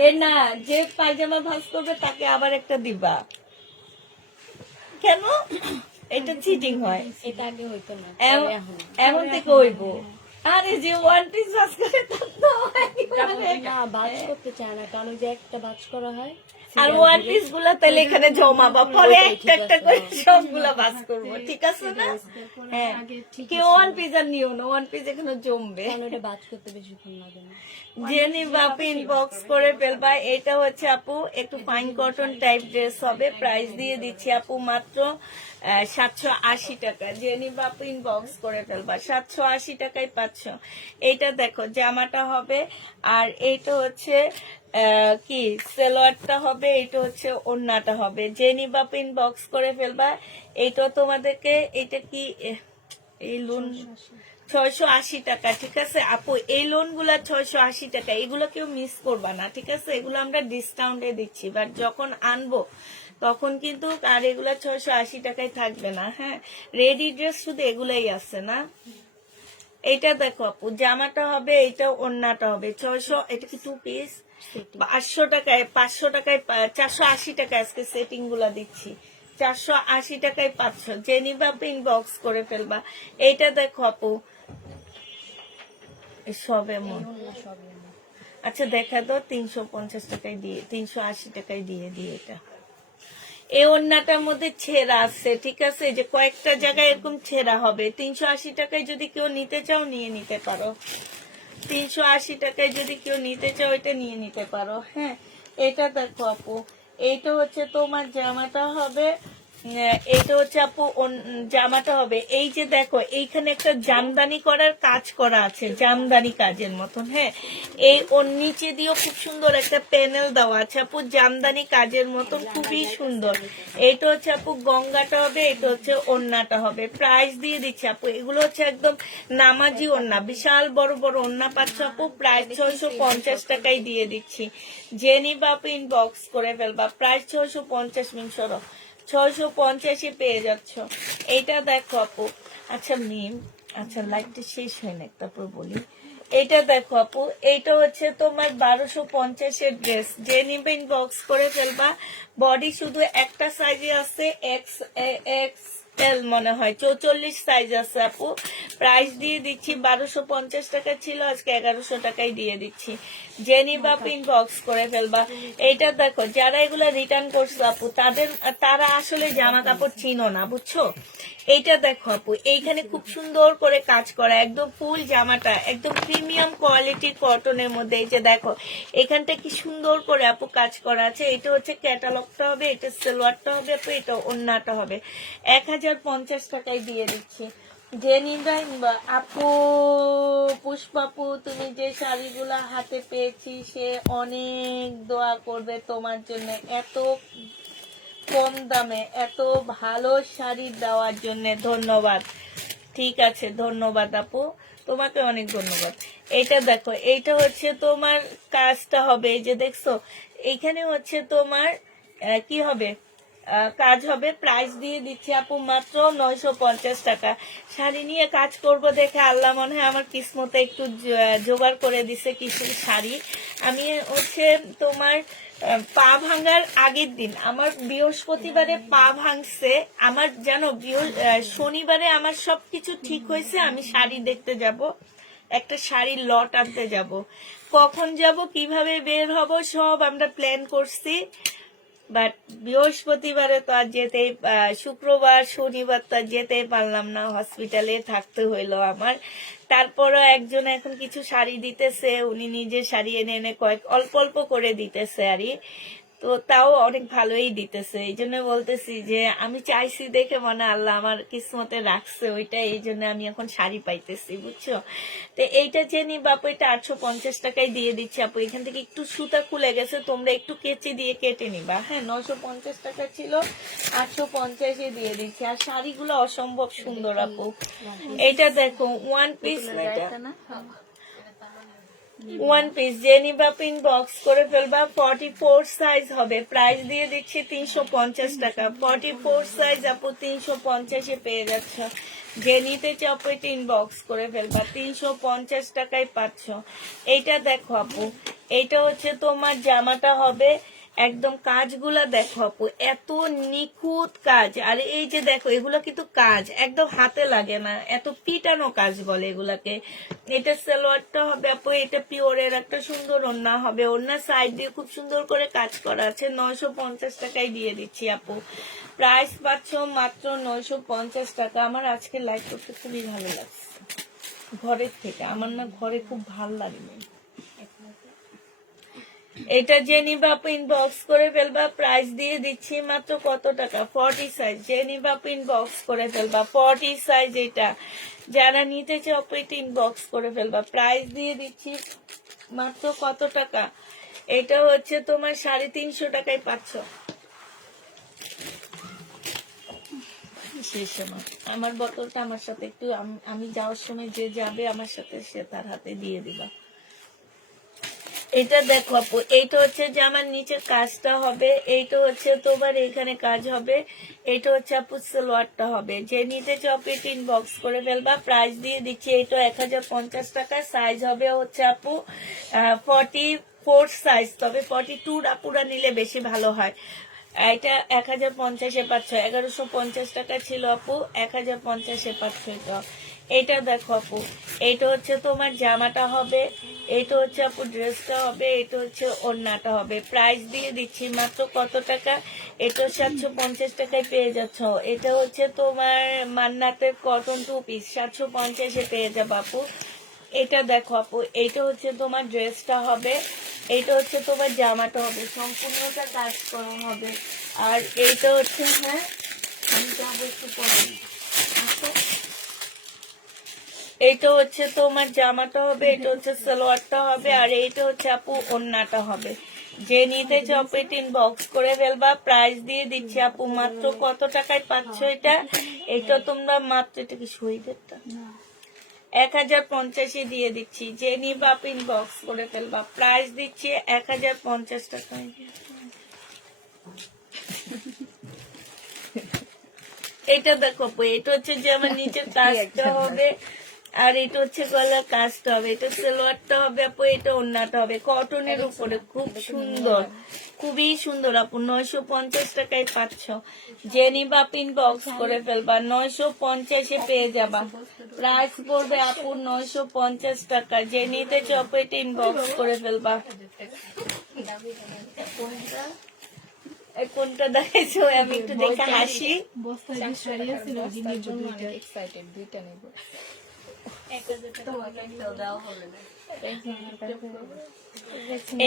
এ না, যে পায়জামা ভাঁজ করবে তাকে আবার একটা দিবা। কেন এটা চিটিং হয়? এটা আগে হইতো না, এমন থেকে হইব। আরে যে ওয়ান পিস ভাঁজ করে তার তো একেবারে- না বাজ করতে চায় না, কারণ ওই যে একটা বাজ করা হয়, আর ওয়ান পিস গুলা তাহলে এখানে জমাবা, পরে একটা একটা করে সবগুলা বাস করবো, ঠিক আছে না? হ্যাঁ কেউ ওয়ান পিস আর নিও না, ওয়ান পিস এখানে জমবে। তাহলে ওটা বাজ করতে বেশিক্ষণ লাগে না। জেনি বাপি ইনবক্স করে ফেলবা। এটা হচ্ছে আপু একটু ফাইন কটন টাইপ ড্রেস হবে, প্রাইস দিয়ে দিচ্ছি আপু মাত্র 780 টাকা। জেনি বাপি ইনবক্স করে ফেলবা, 780 টাকায় পাচ্ছ। এইটা দেখো জামাটা হবে, আর এইটা হচ্ছে কি সালোয়ারটা হবে, এইটা হচ্ছে ওড়নাটা হবে। জেনি বাপি ইনবক্স করে ফেলবা। এইটা তোমাদেরকে, এটা কি এই লোন 680 টাকা, ঠিক আছে আপু। এই লোন গুলা 680 টাকা, এগুলো কেউ মিস করবা না, ঠিক আছে। এগুলো আমরা ডিসকাউন্টে দিচ্ছি, বাট যখন আনবো তখন কিন্তু আর এগুলা 680 টাকায় থাকবে না, হ্যাঁ। রেডি ড্রেস শুধু এগুলাই আছে না। এইটা দেখো আপু জামাটা হবে, এইটা ওড়নাটা হবে 600, এটা কি 2 পিস 500 টাকায়, 500 টাকায় 480 টাকা আজকে সেটিং গুলা দিচ্ছি, 480 টাকায় পাচ্ছ। জেনিবা পিন বক্স করে ফেলবা। এইটা দেখো আপু সব এমন, আচ্ছা দেখা তো 350 টাকায় দিয়ে, 380 টাকায় দিয়ে দিয়ে। এটা এই ওড়নাটার মধ্যে ছেঁড়া আছে, ঠিক আছে, যে কয়েকটা জায়গায় এরকম ছেঁড়া হবে। 380 টাকায় যদি কেউ নিতে চাও নিয়ে নিতে পারো, 380 টাকায় যদি কেউ নিতে চাও এটা নিয়ে নিতে পারো, হ্যাঁ। এটা দেখো আপু, এইটা হচ্ছে তোমার জামাটা হবে, এইটা হচ্ছে আপু জামাটা হবে এই যে দেখো এইখানে একটা জামদানি করার কাজ করা আছে, জামদানি কাজের মতন। হ্যাঁ, এই ওর নিচে দিয়েও খুব সুন্দর একটা প্যানেল দেওয়া আছে আপু, জামদানি কাজের মতন, খুবই সুন্দর। এইটা হচ্ছে আপু গঙ্গাটা হবে, এটা হচ্ছে ওড়নাটা হবে। প্রাইস দিয়ে দিচ্ছি আপু, এগুলো হচ্ছে একদম নামাজি ওড়না, বিশাল বড় বড় ওড়না পাচ্ছ আপু। প্রাইস 650 টাকায় দিয়ে দিচ্ছি। জেনি বাপু ইনবক্স করে ফেলবা, প্রাইস 650 মিনসর 650 পেয়ে যাচ্ছ। এইটা দেখো আপু, আচ্ছা মিম, আচ্ছা লাইটটা শেষ হয় না, তারপর বলি। এইটা দেখো আপু, এইটা হচ্ছে তোমার 1250 ড্রেস, যে নিবে ইনবক্স করে ফেলবা। বডি শুধু একটা সাইজে আছে, এক্স এক্স এল মনে হয়, 44 সাইজ আছে আপু। প্রাইস দিয়ে দিচ্ছি 1250 টাকা ছিল, আজকে 1100 টাকায় দিয়ে দিচ্ছি। জেনি বাপু ইনবক্স করে ফেলবা। এইটা দেখো, যারা এগুলা রিটার্ন করছো আপু, তারা আসলে জামা কাপড় চিনো না, বুঝছো। এইটা দেখো আপু, এইখানে খুব সুন্দর করে কাজ করা, একদম ফুল জামাটা একদম প্রিমিয়াম কোয়ালিটির কটনের মধ্যে। এই যে দেখো এখানটা কি সুন্দর করে আপু কাজ করা আছে। এটা হচ্ছে ক্যাটালগটা হবে, এটা সালোয়ারটা হবে আপু, এটা ওড়নাটা হবে। 1050 টাকায় দিয়ে দিচ্ছি। আপু পুষ্পাপু, তুমি যে শাড়িগুলা হাতে পেয়েছি, সে অনেক দোয়া করবে তোমার জন্য, এত কম দামে এত ভালো শাড়ি দেওয়ার জন্য। ধন্যবাদ, ঠিক আছে, ধন্যবাদ আপু, তোমাকে অনেক ধন্যবাদ। এইটা দেখো, এইটা হচ্ছে তোমার কাজটা হবে, এই যে দেখছো এইখানে হচ্ছে তোমার কি হবে, কাজ হবে। প্রাইস দিয়ে দিচ্ছি আপু মাত্র 950 টাকা। শাড়ি নিয়ে কাজ করব দেখে আল্লাহ মনে হয় আমার কিসমতে একটু জোগাড় করে দিছে কিছু শাড়ি। আমি হচ্ছে তোমার পা ভাঙার আগের দিন, আমার বৃহস্পতিবারে পা ভাঙছে আমার, জানো শনিবারে আমার সবকিছু ঠিক হয়েছে। আমি শাড়ি দেখতে যাব, একটা শাড়ির লট আনতে যাব। কখন যাব, কিভাবে বের হব, সব আমরা প্ল্যান করছি। বাট বৃহস্পতিবারে তো আর যেতে, শুক্রবার শনিবার তো আর যেতে পারলাম না, হসপিটালে থাকতে হইলো আমার। তারপরও একজন এখন কিছু শাড়ি দিতেছে, উনি নিজে শাড়ি এনে এনে অল্প অল্প করে দিতেছে আরই, তো তাও অনেক ভালোই দিতেছে। এই জন্য বলতেছি যে আমি চাইছি দেখে মনে আল্লাহ আমার কিসমতে রাখছে ওইটা, এই জন্য আমি এখন শাড়ি পাইতেছি, বুঝছো। তো এইটা জেনি বাপু, এটা 850 টাকায় দিয়ে দিচ্ছি আপু। এখান থেকে একটু সুতা খুলে গেছে, তোমরা একটু কেচে দিয়ে কেটে নিবা। হ্যাঁ, 950 টাকা ছিল, 850 দিয়ে দিচ্ছি। আর শাড়িগুলো অসম্ভব সুন্দর আপু। এটা দেখো one piece, one piece jenny বাপু ইনবক্স করে ফেলবা। 44 সাইজ হবে, প্রাইস দিয়ে দিচ্ছি 350 টাকা। 44 সাইজ আপু 350 পেয়ে যাচ্ছ। যে নিতে চাও এটা ইনবক্স করে ফেলবা, 350 টাকায় পাচ্ছ। এইটা দেখো আপু, এইটা হচ্ছে তোমার জামাটা হবে, একদম কাজগুলা দেখো আপু, এত নিখুঁত কাজ। আর এই যে দেখো এগুলো কিন্তু কাজ একদম হাতে লাগে না, এত পিটানো কাজ বলে এগুলাকে। এটা সালোয়ারটা হবে আপু, এটা পিওরের একটা সুন্দর ওড়না হবে, ওড়নার সাইড দিয়ে খুব সুন্দর করে কাজ করা আছে। 950 টাকায় দিয়ে দিচ্ছি আপু। প্রাইস পাচ্ছ মাত্র 950 টাকা। আমার আজকে লাইভ করতে খুবই ভালো লাগছে, ঘরের থেকে। আমার না ঘরে খুব ভালো লাগবে। এটা জেনি বাপু ইনবক্স করে ফেলবা, প্রাইস দিয়ে দিচ্ছি মাত্র কত টাকা, 40 সাইজ। জেনি বাপু ইনবক্স করে ফেলবা, 40 সাইজ। এটা যারা নিতে চাও এটা ইনবক্স করে ফেলবা, প্রাইস দিয়ে দিচ্ছি মাত্র কত টাকা, এটা হচ্ছে তোমার 350 টাকায় পাচ্ছ। শেষ আমার বোতলটা আমার সাথে একটু, আমি যাওয়ার সময় যে যাবে আমার সাথে সে তার হাতে দিয়ে দিবা। এটা দেখো আপু, এইটা হচ্ছে যে আমার নিচের কাজটা হবে, এইটা হচ্ছে তোমার এখানে কাজ হবে, এইটা হচ্ছে আপু সালোয়ারটা হবে। যে নিতে চাও এটা ইনবক্স করে ফেলবা, প্রাইস দিয়ে দিচ্ছি এইটা 1050 টাকা। সাইজ হবে হচ্ছে আপু 44 সাইজ, তবে 42 আপুরা নিলে বেশি ভালো হয়। এটা 1050 পাচ্ছ, 1150 টাকা ছিল আপু, 1050 পাচ্ছ। এটা দেখো আপু, এইটা হচ্ছে তোমার জামাটা হবে, এইটা হচ্ছে আপু ড্রেসটা হবে, এটা হচ্ছে ওড়নাটা হবে। প্রাইস দিয়ে দিচ্ছি মাত্র কত টাকা, এটা 750 টাকায় পেয়ে যাচ্ছ। এটা হচ্ছে তোমার মান্নাতের কটন 2 পিস, 750 পেয়ে যাবো আপু। এটা দেখো আপু, এইটা হচ্ছে তোমার ড্রেসটা হবে, এইটা হচ্ছে তোমার জামাটা হবে, সম্পূর্ণটা কাজ করা হবে। আর এইটা হচ্ছে, হ্যাঁ আমি যাবো একটু পরে। আচ্ছা, এইটা হচ্ছে তোমার জামাটা হবে, এটা হচ্ছে সালোয়ারটা হবে, আর এইটা হচ্ছে আপু ওড়নাটা হবে। যে নিতে চাও আপু ইনবক্স করে ফেলবা। প্রাইস দিয়ে দিচ্ছি আপু মাত্র কত টাকায় পাচ্ছ এটা? এটা তোমরা মাত্র, এটা কি শহীদেরটা, 1050 দিয়ে দিচ্ছি। যে নিবা আপু ইনবক্স করে ফেলবা। প্রাইস দিচ্ছি 1050 টাকায়। এটা দেখো আপু, এটা হচ্ছে যে আমার নিচের কাজটা হবে, আর এটা হচ্ছে গলার কাজটা হবে, এটা সালোয়ারটা হবে আপু, এটা ওড়নাটা হবে কটনের উপরে। খুব সুন্দর, খুবই সুন্দর আপু। 950 টাকায় পাচ্ছ। যে নিবা আপু ইনবক্স করে ফেলবা। 950 পেয়ে যাবা। প্রাইস পড়বে আপু 950 টাকা। যে নিতে চাও আপু এটা ইনবক্স করে ফেলবা। এই কোনটা দেখাইছো আমি একটু দেখে হাসি। এক্সাইটেড, দুইটা নেব।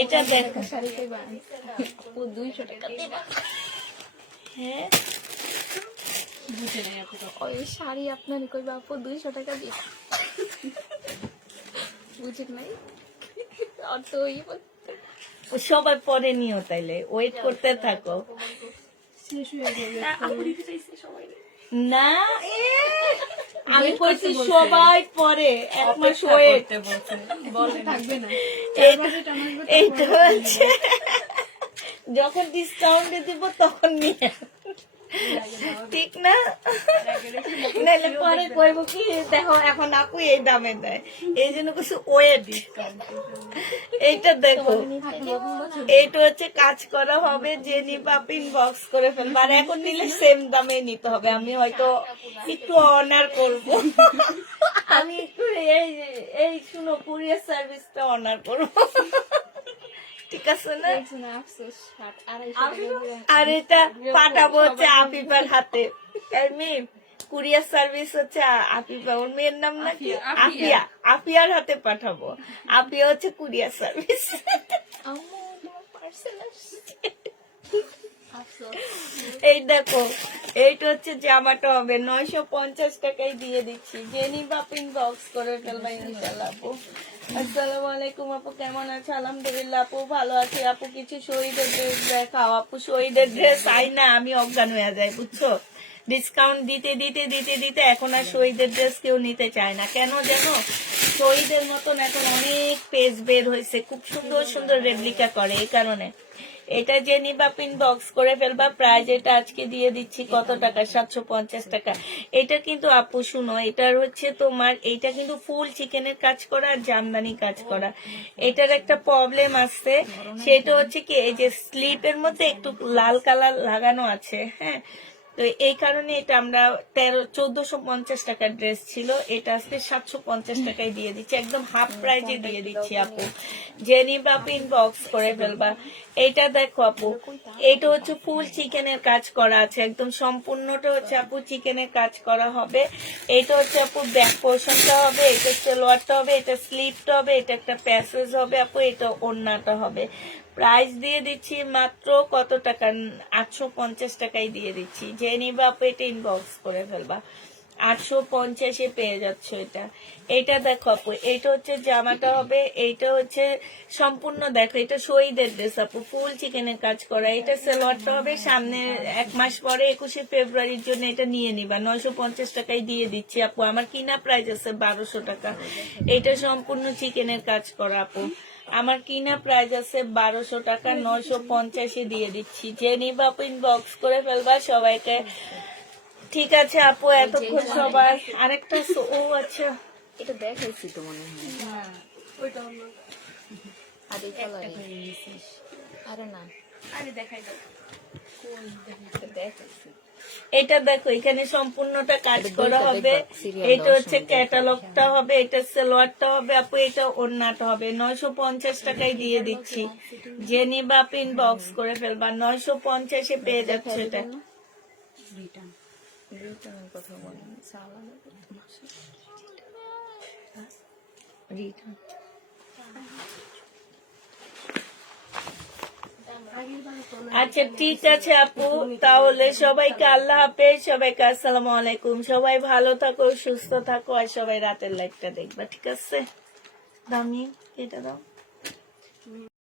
এটা দেখো, শাড়ি কইবা আপু 200 টাকা দিবা। হ্যাঁ ওই শাড়ি আপনার কইবা আপু 200 টাকা দিবা। বুঝেন নাই? অত ওই সবাই পরে নিও, তাইলে ওয়েট করতে থাকো। না আমি কইছি সবাই পরে, এক মাস ওয়েট। এইটা হচ্ছে যখন ডিসকাউন্ট দিব তখন নিয়ে, ঠিক না? নাহলে পরে কইব কি দেখো এখন আপু এই দামে দেয়, এই জন্য কিছু ওয়েট। এইটা দেখো, এইটা হচ্ছে কাজ করা হবে। যে নিবা আপনি ইনবক্স করে ফেলবো। আর এখন নিলে সেম দামে নিতে হবে। আমি হয়তো একটু অনার করব, আমি একটু এই এই শুনো কুরিয়ার সার্ভিসটা অনার করব, ঠিক আছে না? আফসোস 250 আর এটা পাঠাবো হচ্ছে আফিফার হাতে। কুরিয়ার সার্ভিস হচ্ছে আফিফা, ওর মেয়ের নাম নাকি আফিয়া, আফিয়ার হাতে পাঠাবো। আফিয়া হচ্ছে কুরিয়ার সার্ভিস। আম্মু তোমার পার্সেল আসছে। এই দেখো, এইটা হচ্ছে জামাটা হবে 950 টাকায় দিয়ে দিচ্ছি। যে নিবা ইনবক্স করে ফেলবা ইনশাআল্লাহ আপু। আসসালামু আলাইকুম আপু, কেমন আছে? আলহামদুলিল্লাহ আপু ভালো আছি আপু। কিছু শহীদের ড্রেস দেখাও আপু। শহীদের ড্রেস আই না, আমি অজ্ঞান হয়ে যাই বুঝছো। ডিসকাউন্ট দিতে দিতে দিতে দিতে এখন আর শহীদের ড্রেস কেউ নিতে চায় না। কেন জানো? শহীদের মতন এখন অনেক পেজ বের হয়েছে, খুব সুন্দর সুন্দর রেপ্লিকা করে, এই কারণে। এটা যে নিবা ইনবক্স করে ফেলবা। প্রাইস এটা আজকে দিয়ে দিচ্ছি কত টাকা? 750 টাকা। এটা কিন্তু আপু শুনো, এটার হচ্ছে তোমার, এইটা কিন্তু ফুল চিকেনের কাজ করা আর জামদানি কাজ করা। এটার একটা প্রবলেম আছে, সেটা হচ্ছে কি এই যে স্লিপের মধ্যে একটু লাল কালার লাগানো আছে, হ্যাঁ। তো এই কারণে এটা আমরা 1450 টাকার ড্রেস ছিল, এটা আজকে 750 টাকায় দিয়ে দিচ্ছি, একদম হাফ প্রাইজে দিয়ে দিচ্ছি আপু। যে নিবা আপু ইনবক্স করে ফেলবা। এইটা দেখো আপু, এইটা হচ্ছে ফুল চিকেনের কাজ করা আছে, একদম সম্পূর্ণটা হচ্ছে আপু চিকেনের কাজ করা হবে। এইটা হচ্ছে আপু ব্যাক পোর্শনটা হবে, এটা সালোয়ারটা হবে, এটা স্লিভটা হবে, এটা একটা প্যাসেজ হবে আপু, এটা ওড়নাটা হবে। প্রাইস দিয়ে দিচ্ছি মাত্র কত টাকা? 850 টাকায় দিয়ে দিচ্ছি। যে নিবা আপু এটা ইনবক্স করে ফেলবা। 850 পেয়ে যাচ্ছে এটা। এটা দেখো আপু, এইটা হচ্ছে জামাটা হবে, এইটা হচ্ছে সম্পূর্ণ দেখো, এটা শহীদের ড্রেস আপু, ফুল চিকেনের কাজ করা। এটা সালোয়ারটা হবে, সামনে 1 মাস পরে 21শে ফেব্রুয়ারির জন্য এটা নিয়ে নিবা। 950 টাকায় দিয়ে দিচ্ছি আপু। আমার কিনা প্রাইস আছে 1200 টাকা। এটা সম্পূর্ণ চিকেনের কাজ করা আপু, আমার কিনা প্রাইস আছে 1200 টাকা। 950 দিয়ে দিচ্ছি। যে নিবা আপু ইনবক্স করে ফেলবা সবাইকে। ঠিক আছে আপু, এতক্ষণ সবাই আরেকটা ও আচ্ছা, এটা দেখাইছি তো মনে হয়। আর এই কালারে আরে না, দেখাইছি। এটা দেখো, এখানে সম্পূর্ণটা কাজ করা হবে। এটা হচ্ছে ক্যাটালগটা হবে, এটা সালোয়ারটা হবে আপু, এটা ওড়নাটা হবে। 950 টাকায় দিয়ে দিচ্ছি। যে নিবা আপু ইনবক্স করে ফেলবা। 950 পেয়ে যাচ্ছে এটা। রিটার্নের কথা বলেন, সালাম রিটার্ন আচ্ছা ঠিক আছে আপু, তাহলে সবাইকে আল্লাহ হাফেজ, সবাইকে আসসালামু আলাইকুম। সবাই ভালো থাকো, সুস্থ থাকো, আর সবাই রাতের লাইভটা দেখবা, ঠিক আছে? দামি এটা দাও।